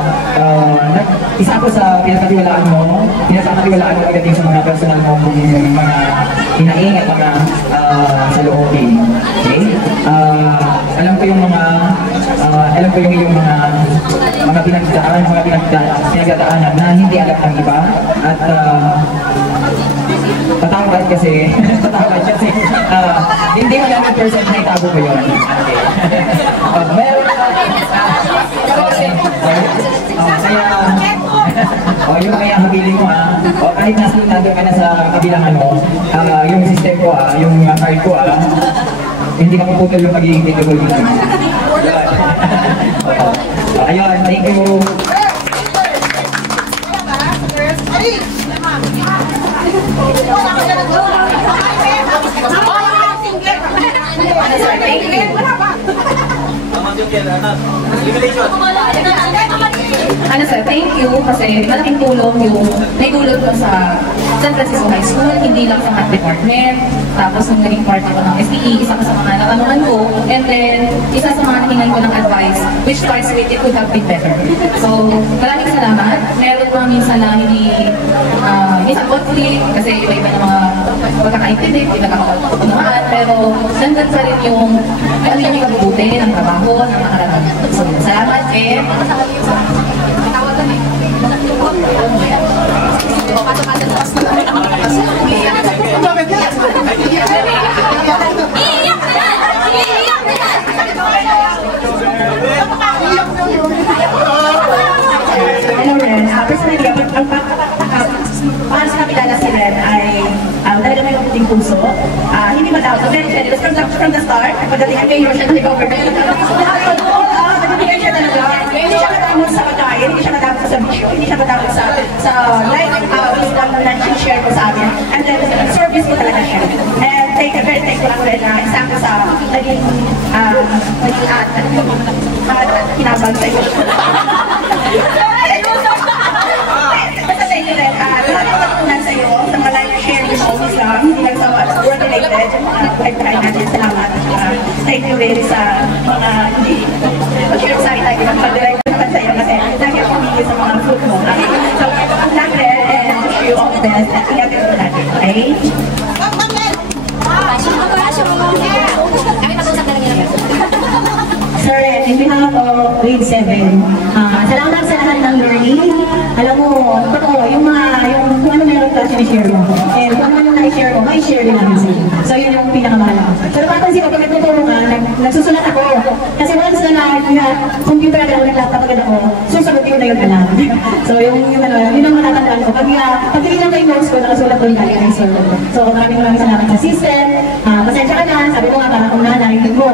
isa ako sa pinagkatiwalaan mo pagdating sa mga personal mo, mga hinaing at mga saloobin. Okay? Alam ko yung iyong mga pinagdadaanan na hindi alam ng iba at patawad kasi hindi 100% na itago ko yun. Meron kaya yung kaya habilin mo kahit nandun ka na sa kabilang yung system ko yung card ko hindi ka maputol yung pagiging capable dito. Ayun, thank you. Ano sir, thank you kasi malaking tulong yung naigulot ko sa San Francisco High School, hindi lang sa math department, tapos nung naging part ako ng SPE, isa ka sa mga natanungan ko, and then isa sa mga nahingan ko ng advice, which starts with, it could have been better. So, maraming salamat. Meron mga minsan na hindi, minsan conflict, kasi iba-iba ng mga pagkakaintindi, pinagkakakunuhan, pero nandun pa rin yung, ano yung ikabubuti ng trabaho, ng nakaraan. So, salamat, and personally, ang puso. Hindi matawag. So, very generous from the start. Pagdating ang mayor siya na over there. Nagbibigay siya talaga. Hindi siya matawag sa pagkain, hindi siya matawag sa bisyo, hindi siya matawag sa life wisdom na share ko sa amin. And then, service ko talaga siya. And very thankful ako rin na isang sa naging kinabag sa iyo. Basta thank you rin. Lahat ng natutunan sa iyo, sa mga life sharing moments lang, hindi lang sa work-related, pagkain natin. Salamat. Thank you rin sa mga hindi share sa akin tayo ng pag-direct naman sa iyo kasi lagi ako humigil sa mga food mo. So, lahat rin and wish you all the best at ingat rin natin. Okay? Sir, in behalf of grade 7, salamat sa lahat ng learning. Alam mo, totoo, kung ano meron ka, sinishare mo. And kung ano na-share mo, may share din namin sa iyo. So, yun yung pinakamahal ako. Pero papansin ko, pag nagtutulungan, nagsusulat ako. Kasi once na computer agad ako, nag-laptop agad ako, susunod yun na yun alam. So, yun ang matatandaan ko. Pag lang kayo notes ko, nakasulat doon galing ang sir ko. So, maraming salamat sa system. Pasensya ka na, sabi ko nga, para kung nanay, mo.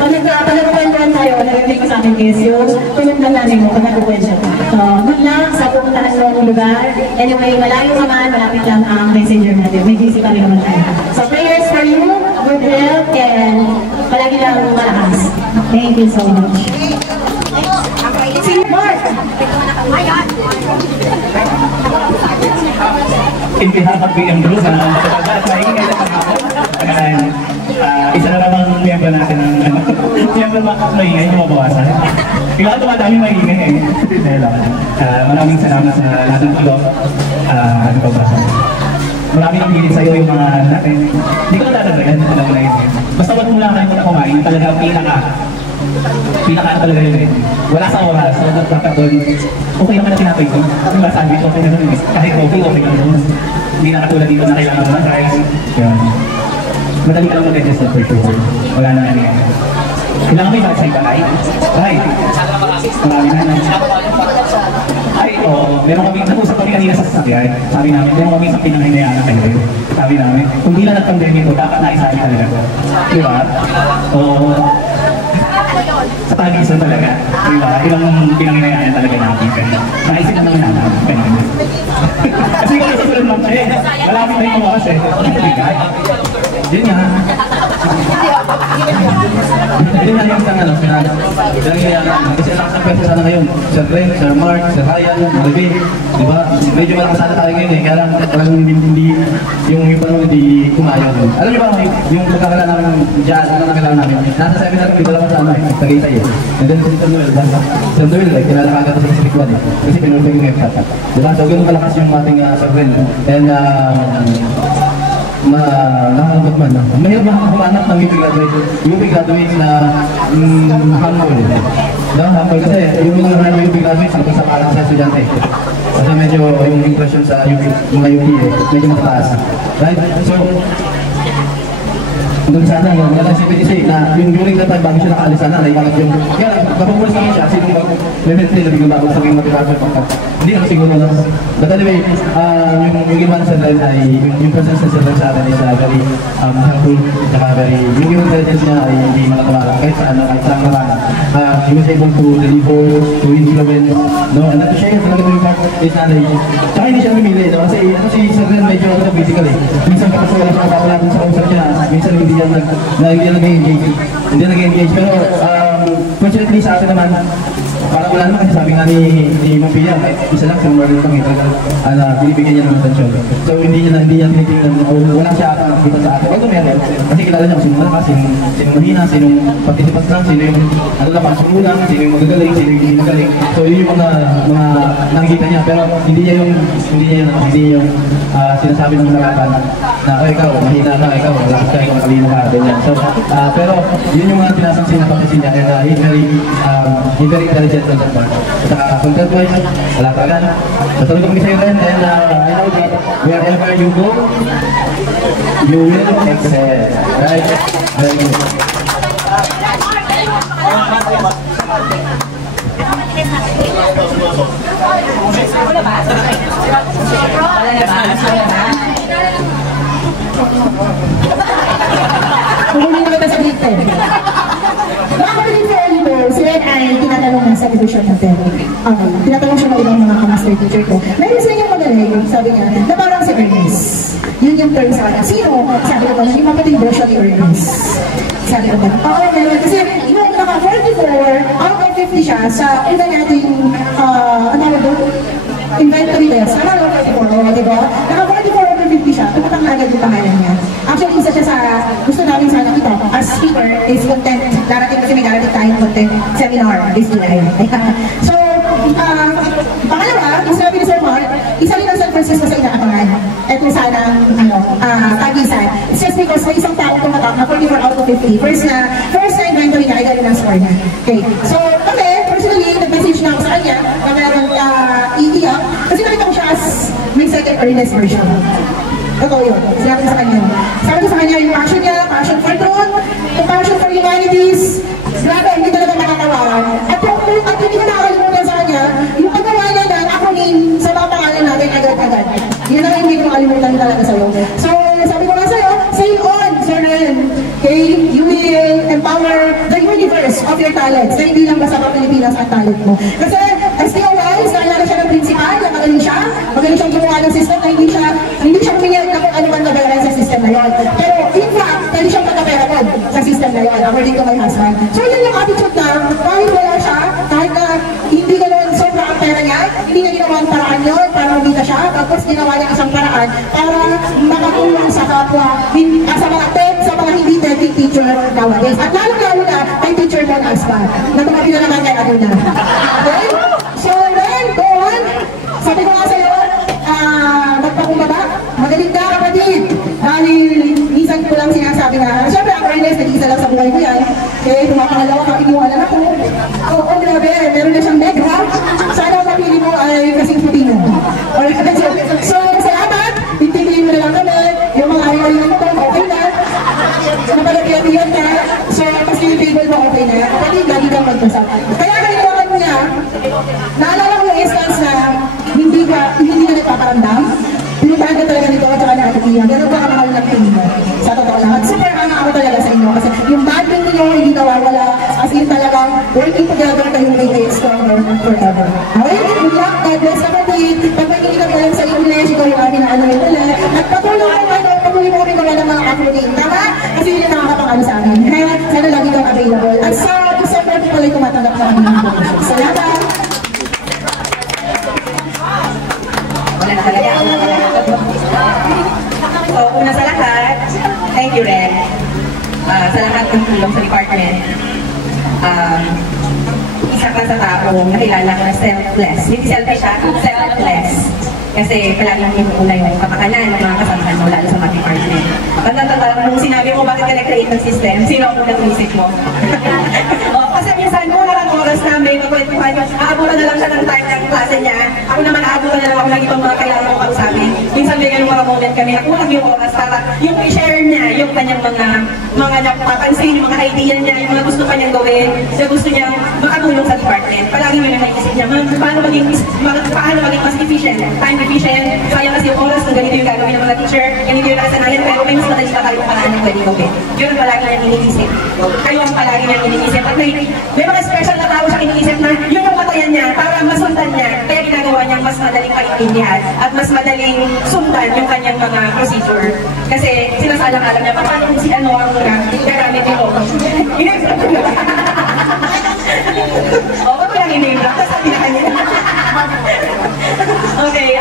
Pag nagkakwentuhan tayo, narinig ko sa akin is yung tulong ng nanay mo pag nagkukwensya ko. So, good luck sa pupuntahan ng lugar. Anyway, malayo ka man, malapit lang ang messenger natin. May GC kami naman tayo. So, prayers for you, good health, and palagi lang malakas. Thank you so much. Si Mark! In behalf of BM Group, isa na namang miyembro natin ng miyembro maingay, mabawasan. Yung lahat tumadami maingay eh. Dahil lang. Maraming salamat sa lahat ng tulong. Ano pa ba? Maraming ang hilig sa'yo yung mga natin. Hindi ko natatagal, alam mo na yun. Basta wag mo lang kayo muna kumain, talaga ang pinaka talaga yun eh. Wala sa oras, so dapat doon, okay naman na tinapay ko. Yung ba sandwich, okay na doon. Kahit okay na doon. Hindi na katulad dito na kailangan naman rice. Yun. Madali ka lang mag-adjust na for sure. Wala na yan. Kailangan mo yung bagsay ba? Ay! Marami na. Ay, oo. Meron kami, nag-usap kami kanina sa sasakyan. Sabi namin, meron kami sa pinanghinayanan kayo. Sabi namin, kung di lang nag-pandemic ko, dapat naisali talaga. Diba? Oo. Sa tagisan talaga. Diba? Ilang pinanghinayanan talaga natin. Naisip na naman namin. Kasi kung nasusunod lang siya, malapit na yung mawakas eh. Yun nga. Hindi na yung isang pinangyayaan. Kasi alam sa pwede sana ngayon. Sir Glenn, Sir Mark, Sir Ryan, Maribel. Diba? Medyo malakas sana tayo ngayon eh. Kaya lang talagang hindi yung panahon hindi kumayo. Alam niyo ba yung pagkakala namin dyan, ano nakakala namin? Nasa seminar dito lang sa ano eh. Tagaytay eh. And then si Sir Noel, Sir Noel eh, kilala ka agad sa Pacific One eh. Kasi pinulpay yung website. Diba? So ganun kalakas yung ating Sir Glenn. And nakakalabot man. Mahirap humanap ng UP graduates na humble. Humble kasi yung mga UP graduates ang kasamaran sa estudyante. Kasi medyo yung impression sa UP, mga UP medyo mataas. Right? So, doon sana yung mga CPTC na yung during that time bago siya nakaalis sana, naiwanag yung kaya kapag pulis naman siya, sinong bago level 3 na biglang bago sa mga motivation pagkat hindi naman siguro lang. But anyway, yung ginawa na sa Ren ay yung presence na sa Ren sa atin is very helpful at very yung intelligence niya ay hindi malakawala kahit saan naman. He was able to deliver, to influence, no? And to share talaga yung part is nanay. Tsaka hindi siya mamili, no? Kasi Sir Ren medyo physical eh. Minsan kapag wala siya kapag natin sa kausap niya, minsan hindi yan nag-engage. Pero fortunately sa atin naman, parang wala naman kasi sabi nga ni Mapilla, isa lang sa mga kami talaga binibigyan niya ng atensyon. So hindi niya tinitingnan, wala siya nakikita sa atin. Although meron, kasi kilala niya kung sino malakas, sino mahina, sino participat lang, sino yung sumulang, sino yung magagaling, sino yung hindi magaling. So yun yung mga nakikita niya. Pero hindi niya yung sinasabi ng nalaban na ikaw, mahina ka, ikaw, malakas ka, ikaw, matalino ka, ganyan. So, pero yun yung mga tinasansin na pagkasin niya, and he's very intelligent on that part. At content-wise, wala talaga na. Matulog kami sa'yo rin, and I know that wherever you go, you will excel. Right? Very good. supervision natin. Okay, tinatanong siya ng ibang mga kamaster teacher ko. Meron sa inyong magaling, sabi niya, na parang si Ernest. Yun yung term sa kanya. Sino? Sabi ko ba, yung mapatid version ni Ernest. Sabi ko ba, oo, meron. Kasi yung naka-44 out of 50 siya sa una nating, ano doon? Inventory test. Ano 44, di ba? Naka-44 out of 50 siya. Pumatang agad yung pangalan niya. Actually, isa siya sa gusto namin sana ito. As speaker is content. Darating kasi may darating tayong content seminar this July. So, pangalawa, yung sabi ni Sir Mark, isa rin ang San Francisco sa inaabangan. Ito sana, tagisan. It's just because may isang taong tumatak na 44 out of 50. First na inventory niya, ay gano'n ang score niya. Okay. So, kami, personally, nag-message na ako sa kanya na meron iiyak. Kasi nakita ko siya as may second Ernest version. Totoo yun. Sinabi ko sa kanya. Sabi ko sa kanya yung passion niya, passion for truth, yung passion for humanities. Grabe, hindi talaga nakakawawan. At hindi ko nakakalimutan sa kanya, yung paggawa niya na acronym sa mga pangalan natin agad-agad. Yun ang hindi ko makalimutan talaga sa'yo. So, sabi ko nga sa'yo, sail on, Sir Ren. Okay? You will empower the universe of your talents. Na hindi lang basta pa Pilipinas ang talent mo. Kasi, as the wise, naalala siya ng principal, na magaling siyang gumawa ng system na hindi siya kuminyag na kung ano man nagalan sa system na yun. Pero, in fact, pwede siyang magkaperapod sa system na yun, according to my husband. So, yun yung attitude na, kahit wala siya, kahit na hindi ganoon sobra ang pera niya, hindi niya ginawa ang paraan yun para magita siya, tapos ginawa niya isang paraan para makatulong sa kapwa, sa mga tech, sa mga hindi teching teacher nowadays. At lalo-lalo na, kay teacher mo na husband, na tumabi na naman kay Aduna. Okay? So, then, go on. Sabi ko nga sa'yo, magpakumbaba, magaling ka kapatid. Dahil minsan ko lang sinasabi na, syempre ang Ernest, nag-isa lang sa buhay ko yan. Okay, pumapangalawa ka, iniwalan ako. Oo, grabe, meron na siyang leg, ha? Sana ang napili mo ay kasing puti mo. So, salamat, tintigilin mo na lang kami, yung mga ayaw-ayaw mo, okay na. Napalagyan ka, so, kasi yung table mo, okay na. Kapatid, lagi kang magpasal. Kaya kailangan mo niya, naalala ko yung instance na hindi na nagpaparamdam. Pinutahan ka talaga nito at saka nakatikiyan. Ganun ka kamahal ng tingin mo. Sa totoo lang. At super ako talaga sa inyo. Kasi yung bonding niyo hindi nawawala. As in talagang working together kayo may way stronger forever. Okay? Good luck. God bless kapatid. Pag may hindi ka galang sa English, ikaw yung amin na ano yung ulit. At patuloy mo kami gawa ng mga acronym. Tama? Kasi yun yung nakakapangalo sa amin. Kaya sana lagi kang available. At sa December ko pala yung tumatanggap na kami ng information. Salamat! Wala na talaga. So, una sa lahat, thank you, Ren. Sa lahat ng tulong sa department. Isa ka sa taong nakilala ko na selfless. Hindi selfish siya, selfless. Kasi palaging inuuna yung kapakanan ng mga kasamahan mo, lalo sa mga department. Nung sinabi mo bakit ka nag-create ng system, sino ang unang isip mo? Kasi minsan kung walang oras namin, magkwentuhan yung aabutan na lang siya ng time ng klase niya. Ako naman aabutan na lang ako ng ibang mga kailangan ko kausapin. Minsan may ganun mga moment kami, nakulang yung oras para yung i-share niya, yung kanyang mga napapansin, yung mga idea niya, yung mga gusto kanyang gawin, na gusto niya makatulong sa department. Palagi mo na naisip niya, paano maging mas efficient, time efficient, kaya kasi yung oras kung ganito yung gagawin ng mga teacher, ganito yung nakasanayan, pero may mas madali pa tayo paraan ng pwede gawin. Yun ang palagi niya iniisip. Kayo ang palagi niya iniisip. At may mga special na tao siya iniisip na yun yung patayan niya para masundan niya. Kaya ginagawa niya mas madaling paintindihan at mas madaling sundan yung kanyang mga procedure. Kasi sinasalang-alam niya, paano kung si ano ang gagamit ito? Wag ko lang i-name-drop, sabi na kanya. Okay,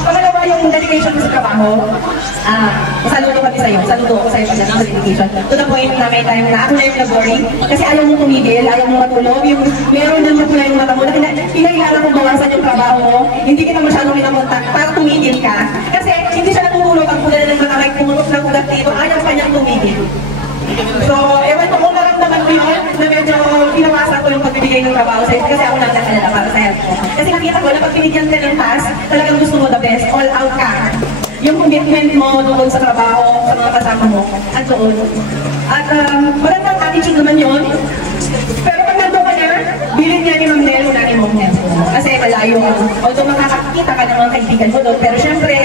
pangalawa yung dedication mo sa trabaho. Saludo kami sa'yo. Saludo ako sa'yo pagdating sa dedication. To the point na may time na ako na yung nag-worry. Kasi ayaw mong tumigil, ayaw mong matulog. Yung meron ng magmula yung mata mo. Pinahihala kong bawasan yung trabaho mo. Hindi kita masyadong minamontak para tumigil ka. Kasi hindi siya natutulog ang pula ng mga may pumulok ng ugat dito. Ayaw pa niyang tumigil. So, ewan ko kung naramdaman ko yun na medyo pinawasan ko yung pagbibigay ng trabaho sa'yo kasi ako lang nakalala para sa health ko. Kasi nakita ko na pag binigyan ka ng task, talagang gusto mo the best, all out ka. Yung commitment mo doon sa trabaho, sa mga kasama mo, at doon. At magandang attitude naman yun. Pero pag nandun ka na, bilhin niya ni Ma'am Nel na remote net mo. Kasi malayo ka. Although makakakita ka ng mga kaibigan mo doon, pero syempre,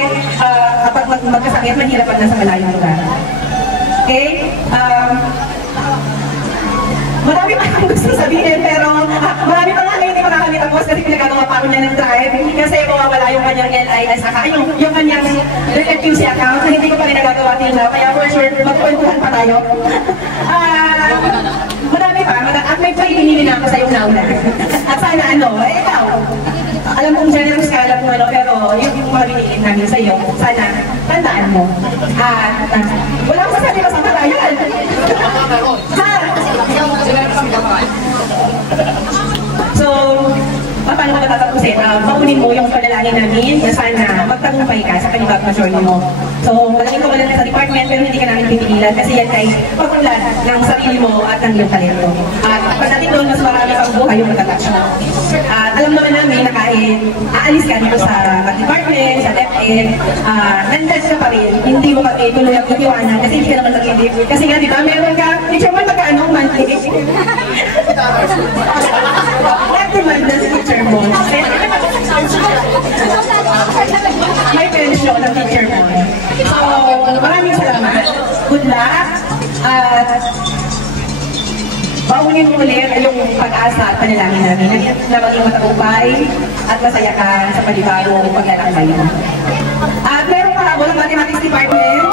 kapag magkasakit, mahirapan na sa malayong lugar. Okay? Marami pa akong gusto sabihin, pero marami pa nga ngayon kami tapos kasi pinagagawa pa ako niya ng drive kasi mawawala yung kanyang LIS account, yung kanyang QC account na hindi ko pa rin nagagawa till now. Kaya for sure, magkwentuhan pa tayo. Marami pa, at may pinili na ako sa yung nauna. At sana ikaw, alam kong generous ka, alam kong pero yung mga binilin namin sa iyo, sana tandaan mo. At wala akong masabi ka sa marayan. So, paano ko matatapusin? Paunin mo yung panalangin namin na sana magtagumpay ka sa panibag-maturity mo. So, malaging ko wala na sa department pero hindi ka namin pipililan kasi yan ay pagkulan ng sarili mo at ng iyong talento. At pag natin doon, mas marami pang buhay yung matatouch mo. At alam naman namin na kahit aalis ka dito sa department, sa DepEd, nandiyan ka pa rin, hindi mo kami tuloy ang itiwanan kasi hindi ka naman nag-leave. Kasi nga dito, meron ka, teacher mo magkano monthly? Nag-demand na si teacher mo. May pensyon ng teacher mo. So, maraming salamat. Good luck. At baunin mo ulit yung pag-asa at panalangin namin na maging matagumpay at masaya ka sa panibagong paglalakbay mo. At meron pa habol ang Mathematics Department.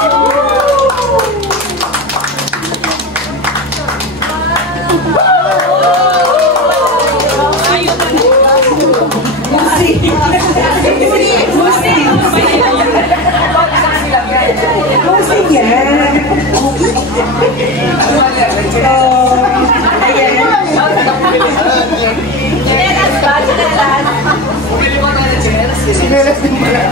Musik yan. Sinelas din mo yan.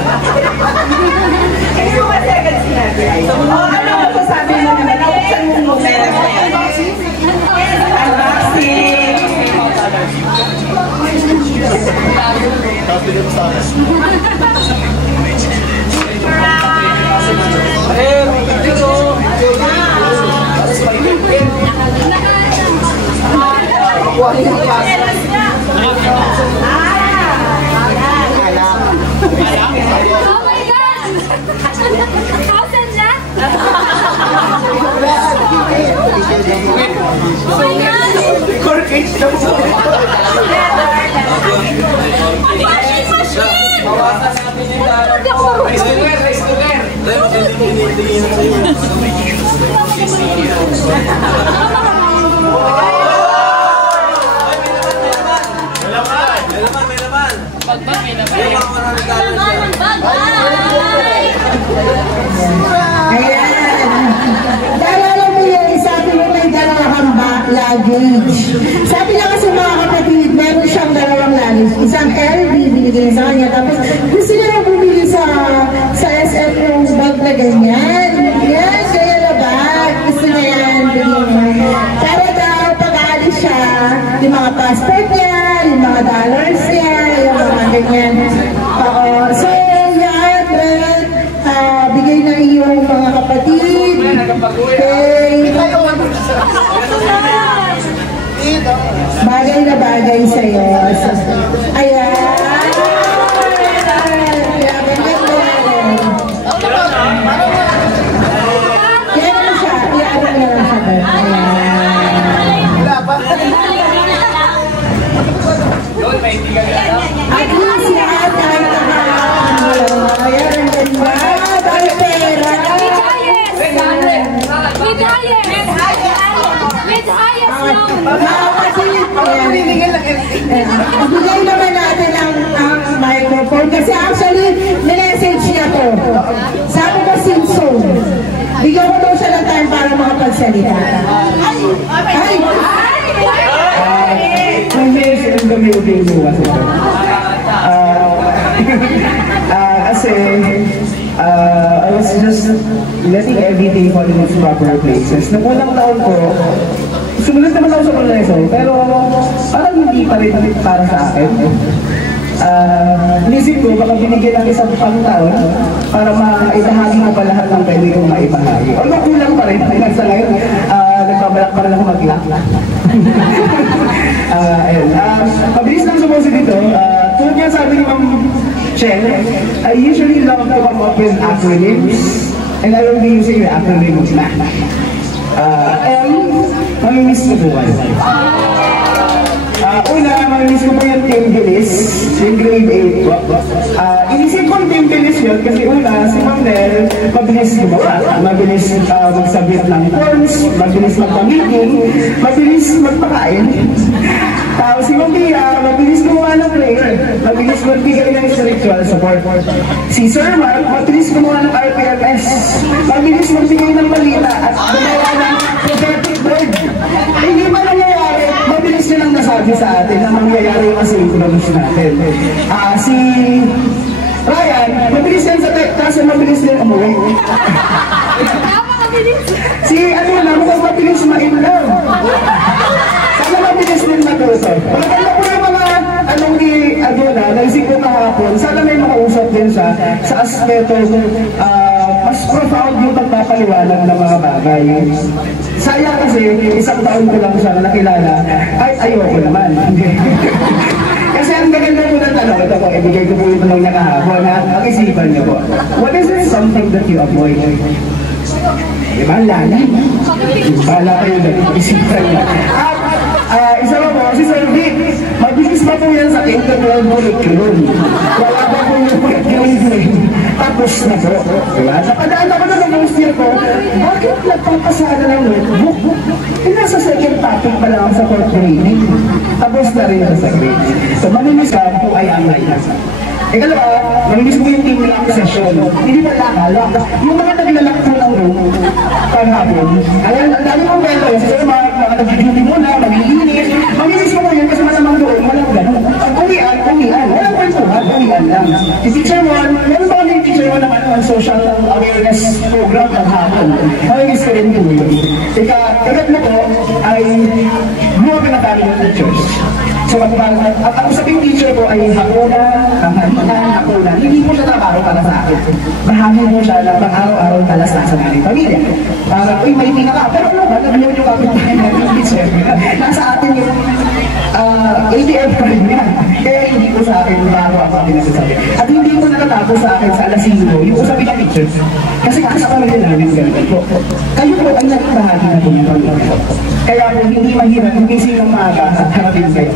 Hindi mo kasi agad sinabi. Ano mo sasabi mo naman? Saan mo mo? Unboxing. Tapos bigyan mo sa akin. Oh my God! 1,000 na? Oh my God! Corkage na po. Washing machine! Rice cooker. Ayan. Naalala mo yan, sabi mo may dalawang luggage. Sabi niya kasi mga kapatid, meron siyang dalawang luggage. Isang LV, binigay sa kanya. Tapos gusto niya lang bumili sa SF yung bag na ganyan. Yan, kaya na bag. Gusto na yan. Para daw, pag-aalis siya, yung mga passport niya, yung mga dollars niya, yung mga ganyan. So, yan, bigay na iyong mga kapatid. Okay. Bagay na bagay sa'yo. Ayan. Kaya naman siya. Iyaran na lang siya. At least yan, kahit naman. Ayan, ang ganda. Dahil pera. Ibigay naman natin ang microphone kasi actually minessage niya to. Sabi ko Simpson. Bigyan ko daw siya ng time para makapagsalita. Kasi I was just letting everything fall in its proper places. Nung unang taon ko, sumunod naman ako sa proseso, pero parang hindi pa rin para sa akin. Nisip ko, baka binigyan ng isang pang taon para maibahagi ko pa lahat ng pwede kong maibahagi. O kulang pa rin, sa ngayon, nagbabalak pa rin ako mag-lock. Mabilis lang sumusi dito. Tulad nga sabi ni Ma'am Chen, I usually love to come up with acronyms, and I will be using the acronym na. M, mamimiss ko po kayo. una, mamimiss ko po yung Team Bilis, yung grade 8 po. Inisip ko yung Team Bilis yun kasi una, si Ma'am Nel, mabilis gumawa, mabilis magsabit ng forms, mabilis magpa-meeting, mabilis magpakain. Tapos si Ma'am Bia, mabilis gumawa ng prayer, mabilis magbigay ng spiritual support. Si Sir Mark, mabilis gumawa ng RPMS, mabilis magbigay ng balita at gumawa ng prophetic word. Hindi ba nangyayari? Mabilis nilang nasabi sa atin na mangyayari yung asynchronous natin. Si Ryan, mabilis yan sa kaso mabilis din umuwi. Si ano na, mukhang mabilis ma-inlove. Sana mabilis din matuto. Maganda po yung mga anong ni Aduna, naisip ko kahapon, sana may makausap din siya sa aspeto mas profound yung pagpapaliwanag ng mga bagay. Sayang kasi, isang taon ko lang siya nakilala, ay ayoko naman. Kasi ang maganda po ng tanong, ito po, ibigay ko po yung tanong niya kahapon, ang isipan niyo po. What is something that you avoid? Diba? Lali. Bala kayo na, isipan niya. Isa pa po, si Sir Vic, mabilis pa po yan sa internet curriculum. Wala pa po yung curriculum. Tapos na po. Diba? Napadaan ako na ng most year ko, bakit nagpapasada ng notebook? Nasa second topic pa lang sa fourth grading. Tapos na rin sa grade. So, mamimiss ka po ay ang light. Ikalawa, mamimiss mo yung team lock session. Hindi pa lock. Yung mga naglalak po ng room, panghapon. Ayan, ang dami mong bento. Kasi mga nag-duty muna, maglilinis. Mamimiss mo yun kasi malamang doon, walang gano'n. Pag uwian. Walang kwentuhan, uwian lang. Si Teacher Juan, meron ba kami yung Teacher Juan naman ang social awareness program panghapon? Mamimiss ko rin po yun. Ikatlo po ay mga pinatali ng teachers. So, at ang usaping teacher ko ay hapunan. Hindi po siya trabaho para sa akin. Bahagi po siya ng pang-araw-araw talastas sa ating pamilya. Parang, uy, may pinaka. Pero ano ba, nag-load yung kapit ng teacher. Nasa atin yung ATM pa rin yan. Kaya hindi ko sa akin bago ako ang pinagsasabi. At hindi ko natatapos sa akin sa alas 5 yung usapin ng teachers. Kasi sa pamilya namin ganito po. Kayo po ay naging bahagi na po ng pamilya. Kaya po hindi mahirap kung sinong maaga at harapin kayo.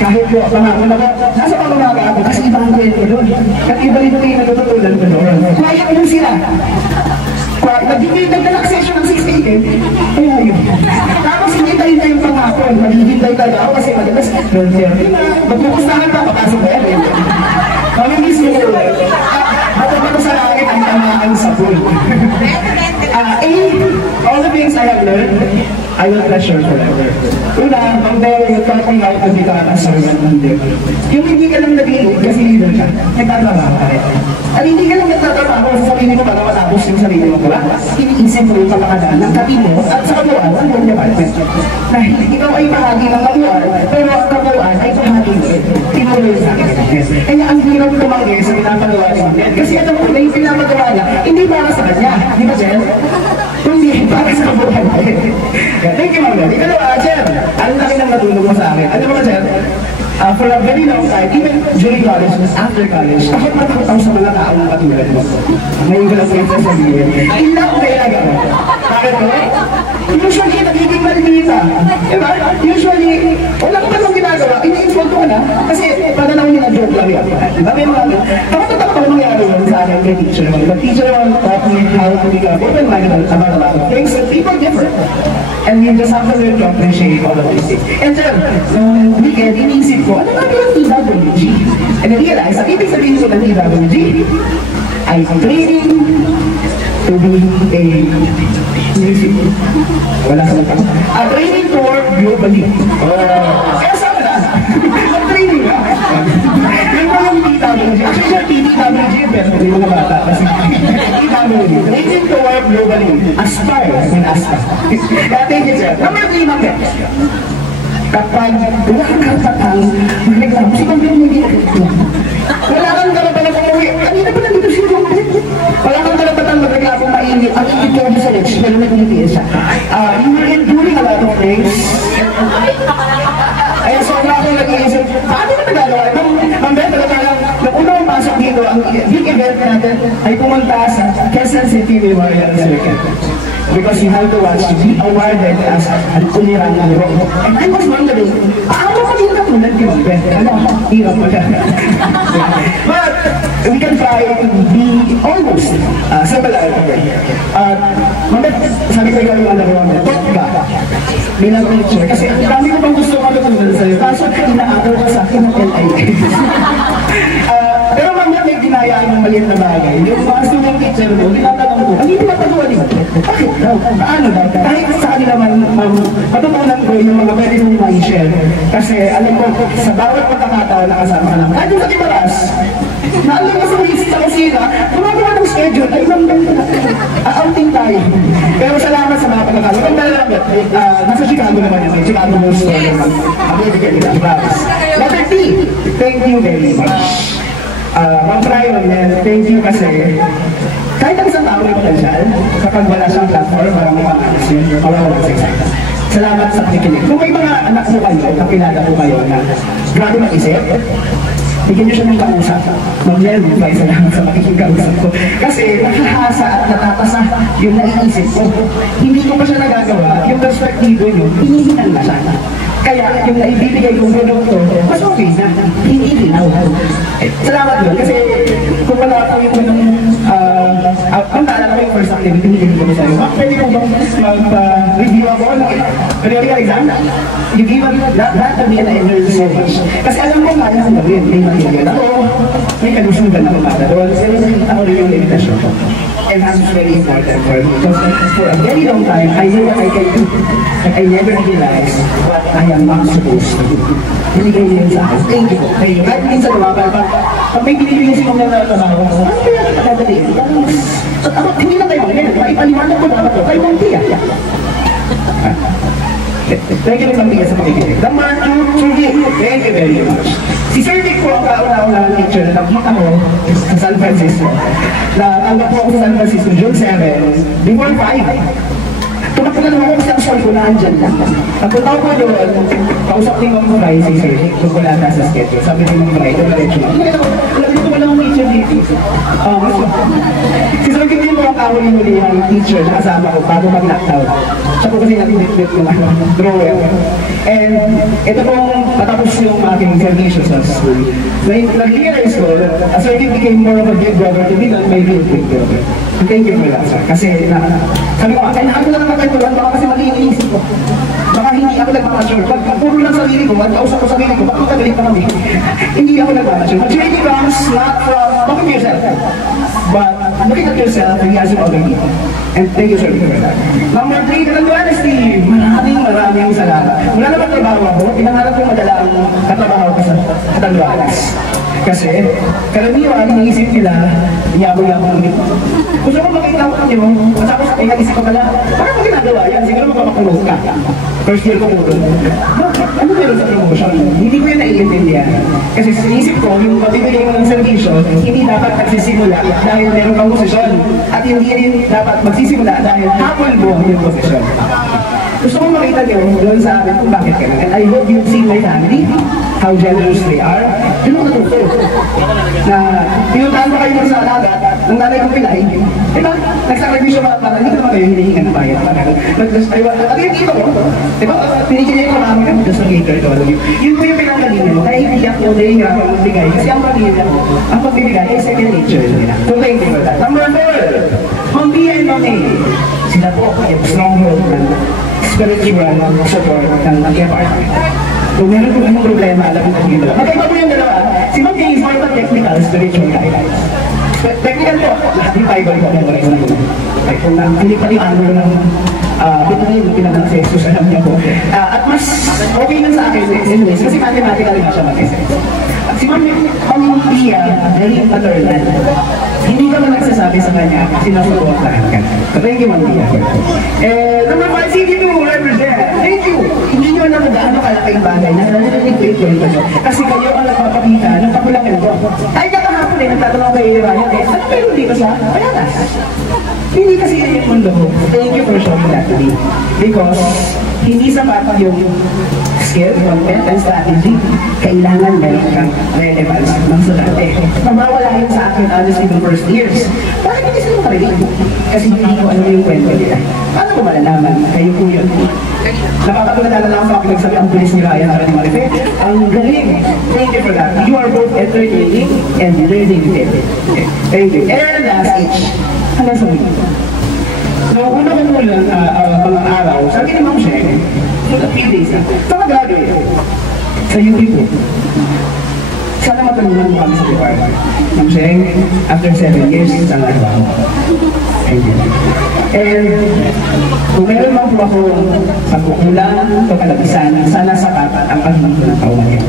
Kahit po, pangako na po, nasa pangalaga ako kasi ibang kwento doon. At iba rin po yung natututulan ko doon. Kaya po sila. Nagdalak session ng 6 a.m. Kaya yun. Tapos hindi tayo na yung pangako. Maghihintay tayo ako kasi madalas 12:30 na. Magpupustahan pa, papasok ba yan? Mamimiss mo ko ulit. Matapato sa langit ang tamaan sa pool. All the things I have learned, I will treasure forever. Una, ang you're talking out to become a servant ng Diyos. Yung hindi ka lang nag-iinod kasi leader ka, nagtatrabaho ka rin. At hindi ka lang nagtatrabaho sa sarili mo para matapos yung sarili mo, diba? Iniisip mo yung kamakadaan ng katino at sa kabuuan ng buong department. Na ikaw ay bahagi ng kabuuan, pero ang kabuuan ay bahagi mo rin. Tinuloy sa akin. Kaya ang hirap tumanggi sa pinapagawa ni Miguel. Kasi ito po na yung pinapagawa niya, hindi para sa kanya. Di ba, Jen? Hindi para sa kabuuan. Thank you, Miguel. Ikalawa, Jen, ang laki ng natulog mo sa akin. Ano ba, Jen? For a very long time, even during college, after college, takot matakot ako sa mga taong katulad mo. Ngayon ko lang po yung sasabihin. Ilang ko kaya ako. Bakit ko? Usually, nagiging maldita. Diba? Usually, wala ko pa nang ginagawa, ini-insulto ko na. Kasi, pananaw niya na joke lang yan. Diba? May mga, takot ako nangyari yun sa akin kay teacher. The teacher taught me how to become open-minded about a lot of things that people differ. And you just have to learn to appreciate all of these things. And then, nung weekend, iniisip ko, ano nga yung TWG? And I realized, ang ibig sabihin ko ng TWG ay training to be a music. Wala sa mga. Training to work globally. Kaya saan na? Training na. Yung mga TWG. Actually, yung TWG, pero hindi mga bata. Kasi TWG. Training to work globally. Aspire. Kaya thank you, sir. Number 3 natin. Kapag wala kang karapatang magreklamo, si Pambin mo hindi wala kang karapatang umuwi. Kanina pa nandito siya yung wala kang karapatang magreklamo mainit. Ang hindi ko sa next, pero nag-initiate siya. You were enduring a lot of things. Kaya sobra ako nag-iisip, paano ka nagagawa? Ang beto na parang, nung unang pasok dito, ang big event natin ay pumunta sa Quezon City Memorial Circuit. Because you have to watch, be awarded as an ulirang guro. And I was wondering, paano ka dito katulad ni Ma'am Ben. Ano, hirap mo siya. But, we can try to be almost similar. Ma'am Ben, sabi ko ikaw yung alam ko, talk ka bilang teacher. Kasi ang dami ko pang gusto matutunan sa'yo. Kaso, inaagaw ka sa akin ng LIS. Pero Ma'am Ben, may ginaya ng maliit na bagay. Yung mga student teacher mo, tinatanong ko, ano yung pinapagawa niyo? Bakit daw? Paano daw? Kahit sa kanila man, matutunan ko yung mga pwede mong ma-share. Kasi alam ko, sa bawat pagkakataon na kasama ka naman, kahit yung sa Tibaras, naalam ko sa visit sa kusina, gumagawa ng schedule, ay Ma'am Ben, outing tayo. Pero salamat sa mga pagkakataon. Kung dahil lang, nasa Chicago naman yun, may Chicago News Store naman. Ako yung bigyan nila, Tibaras. Letter T, thank you very much. Ma'am Ryan, thank you kasi kahit ang isang tao may potensyal, kapag wala siyang platform, maraming mga action, mawawalan sa excited. Salamat sa pakikinig. Kung may mga anak mo kayo, kakilala ko kayo na grabe mag-isip, bigyan niyo siya ng kausap. Ma'am may salamat sa pakikikausap ko. Kasi nakahasa at natatasa yung naiisip ko. Hindi ko pa siya nagagawa, yung perspektibo niyo, hinihingan na siya. Kaya yung naibibigay kong produkto, mas okay na, hindi linaw. Salamat doon, kasi kung wala pa yung ang naalala ko yung first activity, hindi ko sa'yo. Pwede ko bang mag-review ako ng periodical exam? You give that to me and I learned so much. Kasi alam ko kaya kong gawin, may material ako, may kalusugan ako para doon, pero nakita ko rin yung limitasyon ko. And that's very important for me. Because for a very long time, I knew what I can do. But I never realized what I am not supposed to do. Binigay niyo yun sa akin. Thank you po. Kahit minsan lumabal pa, pag may binibigay si Ma'am na trabaho, ano kaya nakadali? Hindi lang tayo ganyan. Maipaliwanag ko dapat ko. Kayo mong tiya. Thank you Ma'am Tia sa pakikinig. Number 2, thank you very much. Si Sir Vic po ang kauna-unang teacher na nakita ko sa San Francisco. Natanggap po ako sa San Francisco June 7, before 5. Tumakbo na naman ako kasi ang sol ko na andyan lang. Pagpunta ko doon, kausap ni Ma'am Fry si Sir Vic, kung wala na sa schedule. Sabi ni Ma'am Fry, diretso lang. Dito wala akong teacher dito. Si Sir Vic din po ang kahuli-huli ang teacher na kasama ko bago mag-lockdown. Siya po kasi natin-dip yung drawer. And ito pong patapos yung aking service sa school. Nag-realize ko, Sir Vic became more of a big brother to me than my real big brother. Thank you for that, sir. Kasi sabi ko, kailangan ko na naman kayo, baka kasi mali yung inisip ko. Baka hindi ako nagmamature. Pag puro lang sarili ko, at kausap ko sarili ko, baka magagalit pa kami. Hindi ako nagmamature. Maturity comes not from looking at yourself, but looking at yourself and realizing already. And thank you, sir, for that. Number 3, Katanduanes Steve. Maraming salamat. Wala naman trabaho ako, pinangarap ko madala ang katrabaho ko sa Katanduanes. Kasi, karaniwan, iniisip nila, yabang-yabang ulit. Gusto ko makita ko nyo, tapos naisip ko pala, parang mo ginagawa yan, siguro magpapakulong ka. First year ko po doon. Bakit? Ano meron sa promotion? Hindi ko yun naiintindihan. Kasi sa isip ko, yung mabibigay mo ng servisyo, hindi dapat magsisimula dahil meron kang posisyon. At hindi rin dapat magsisimula dahil hapon mo yung posisyon. Gusto ko makita nyo doon sa amin kung bakit ka na. And I hope you've seen my family, how generous they are. Yun ang natuto. Na pinuntahan pa kayo sa alaga, ng nanay kong Pilay, diba? Nagsakripisyo ba para hindi naman kayo hinihingan ng bayan. At yung dito ko, diba? Pinigilay ko namin kami just to cater to all of you. Yun po yung pinanggalingan mo. Kaya hindi ako nahihirapan magbigay. Kasi ang pamilya ko, ang pagbibigay ay second nature nila. So thank you for that. Number 4, Ma'am Pia and Ma'am A. Sila po yung stronghold ng spiritual support ng KFR. Kung meron kung anong problema, alam mo kung dito. Magkaiba po yung dalawa. Si Ma'am A is more of a technical, spiritual guide. Technical po, lahat yung Bible po memorize na po. Ay, kung hindi pa yung angulo ng pinagay yung pinanang sa Jesus, alam niya po. At mas okay lang sa akin, anyways, kasi mathematically na siya mag-isip. At si Ma'am Pia, very maternal. Hindi ka man nagsasabi sa kanya, sinusuportahan ka. So thank you, Ma'am Pia. Number 5, CD2, represent. Thank you. Hindi nyo alam na gaano kalaking bagay na narinig ko ito. Kasi kayo ang nagpapakita ng kakulangan ko. Ay, nakahapon nagtatanong kay Ryan, ano meron dito sa Payatas? Hindi kasi yun yung mundo ko. Thank you for showing that to me. Because hindi sapat yung skill, content, and strategy. Kailangan meron kang relevance ng sulate. Mawawala yun sa akin, honestly, the first years. Bakit hindi sila sorry. Kasi hindi ko alam yung kwento nila. Paano ko malalaman? Kayo po yun. Napapagulala lang sa akin nagsabi ang pulis ni Ryan at ni Marife. Ang galing! Thank you for that. You are both entertaining and learning together. Okay. Thank you. And last, hanggang sa muli. Noong una ko mula mga araw, sabi ni Ma'am Sheng, a few days na, saka gagawin sa UP po. Sana matulungan mo kami sa department. Ma'am Sheng, after 7 years, sana nagawa. Thank you. And kung meron man po ako pagkukulang o kalabisan, sana sapat ang paghingi ng kauman niya.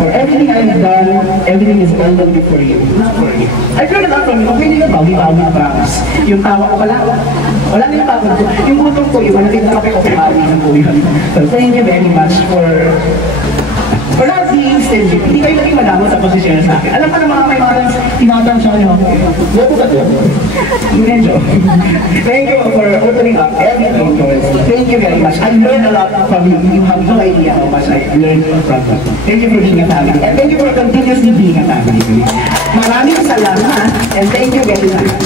For everything I've done, everything is all done before you. Not for you. I learned a lot from you. Okay, hindi na bawi-bawi na promise. Yung tawa ko pala, wala nila pagod ko. Yung butong ko, yung wala nila kape ko kumari ng po yun. So thank you very much for not being stingy. Hindi kayo naging madamo sa posisyon sa akin. Alam ka naman may mga tinatang siya nyo. Boto ka doon. Medyo. Thank you for opening up everything to us. Thank you very much. I learned a lot from you. You have no idea how much I learned from you. Thank you for being a family. And thank you for continuously being a family. Maraming salamat. And thank you very much.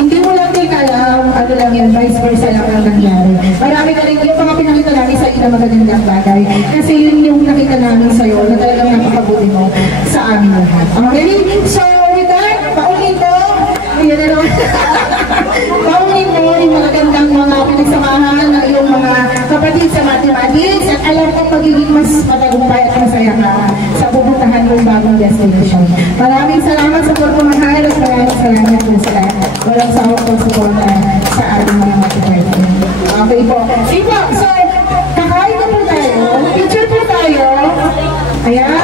Hindi mo lang din alam, ano lang yan, vice versa lang ang nangyari. Marami ka rin yung mga pinakita namin sa iyo na magagandang bagay. Kasi yun yung nakita namin sa'yo na talagang napakabuti mo sa amin lahat. Okay? So, with that, paunin mo, yan na naman. Paunin mo yung mga gandang mga pinagsamahan ng iyong mga kapatid sa mathematics at alam kong magiging mas matagumpay at masaya ka sa pupuntahan mong bagong destination. Maraming salamat sa pagmamahal at maraming salamat po sa lahat. Walang sawang pagsuporta sa ating mga mathematics. Okay po. Sige po, so, kakain na po tayo. Picture po tayo. Ayan.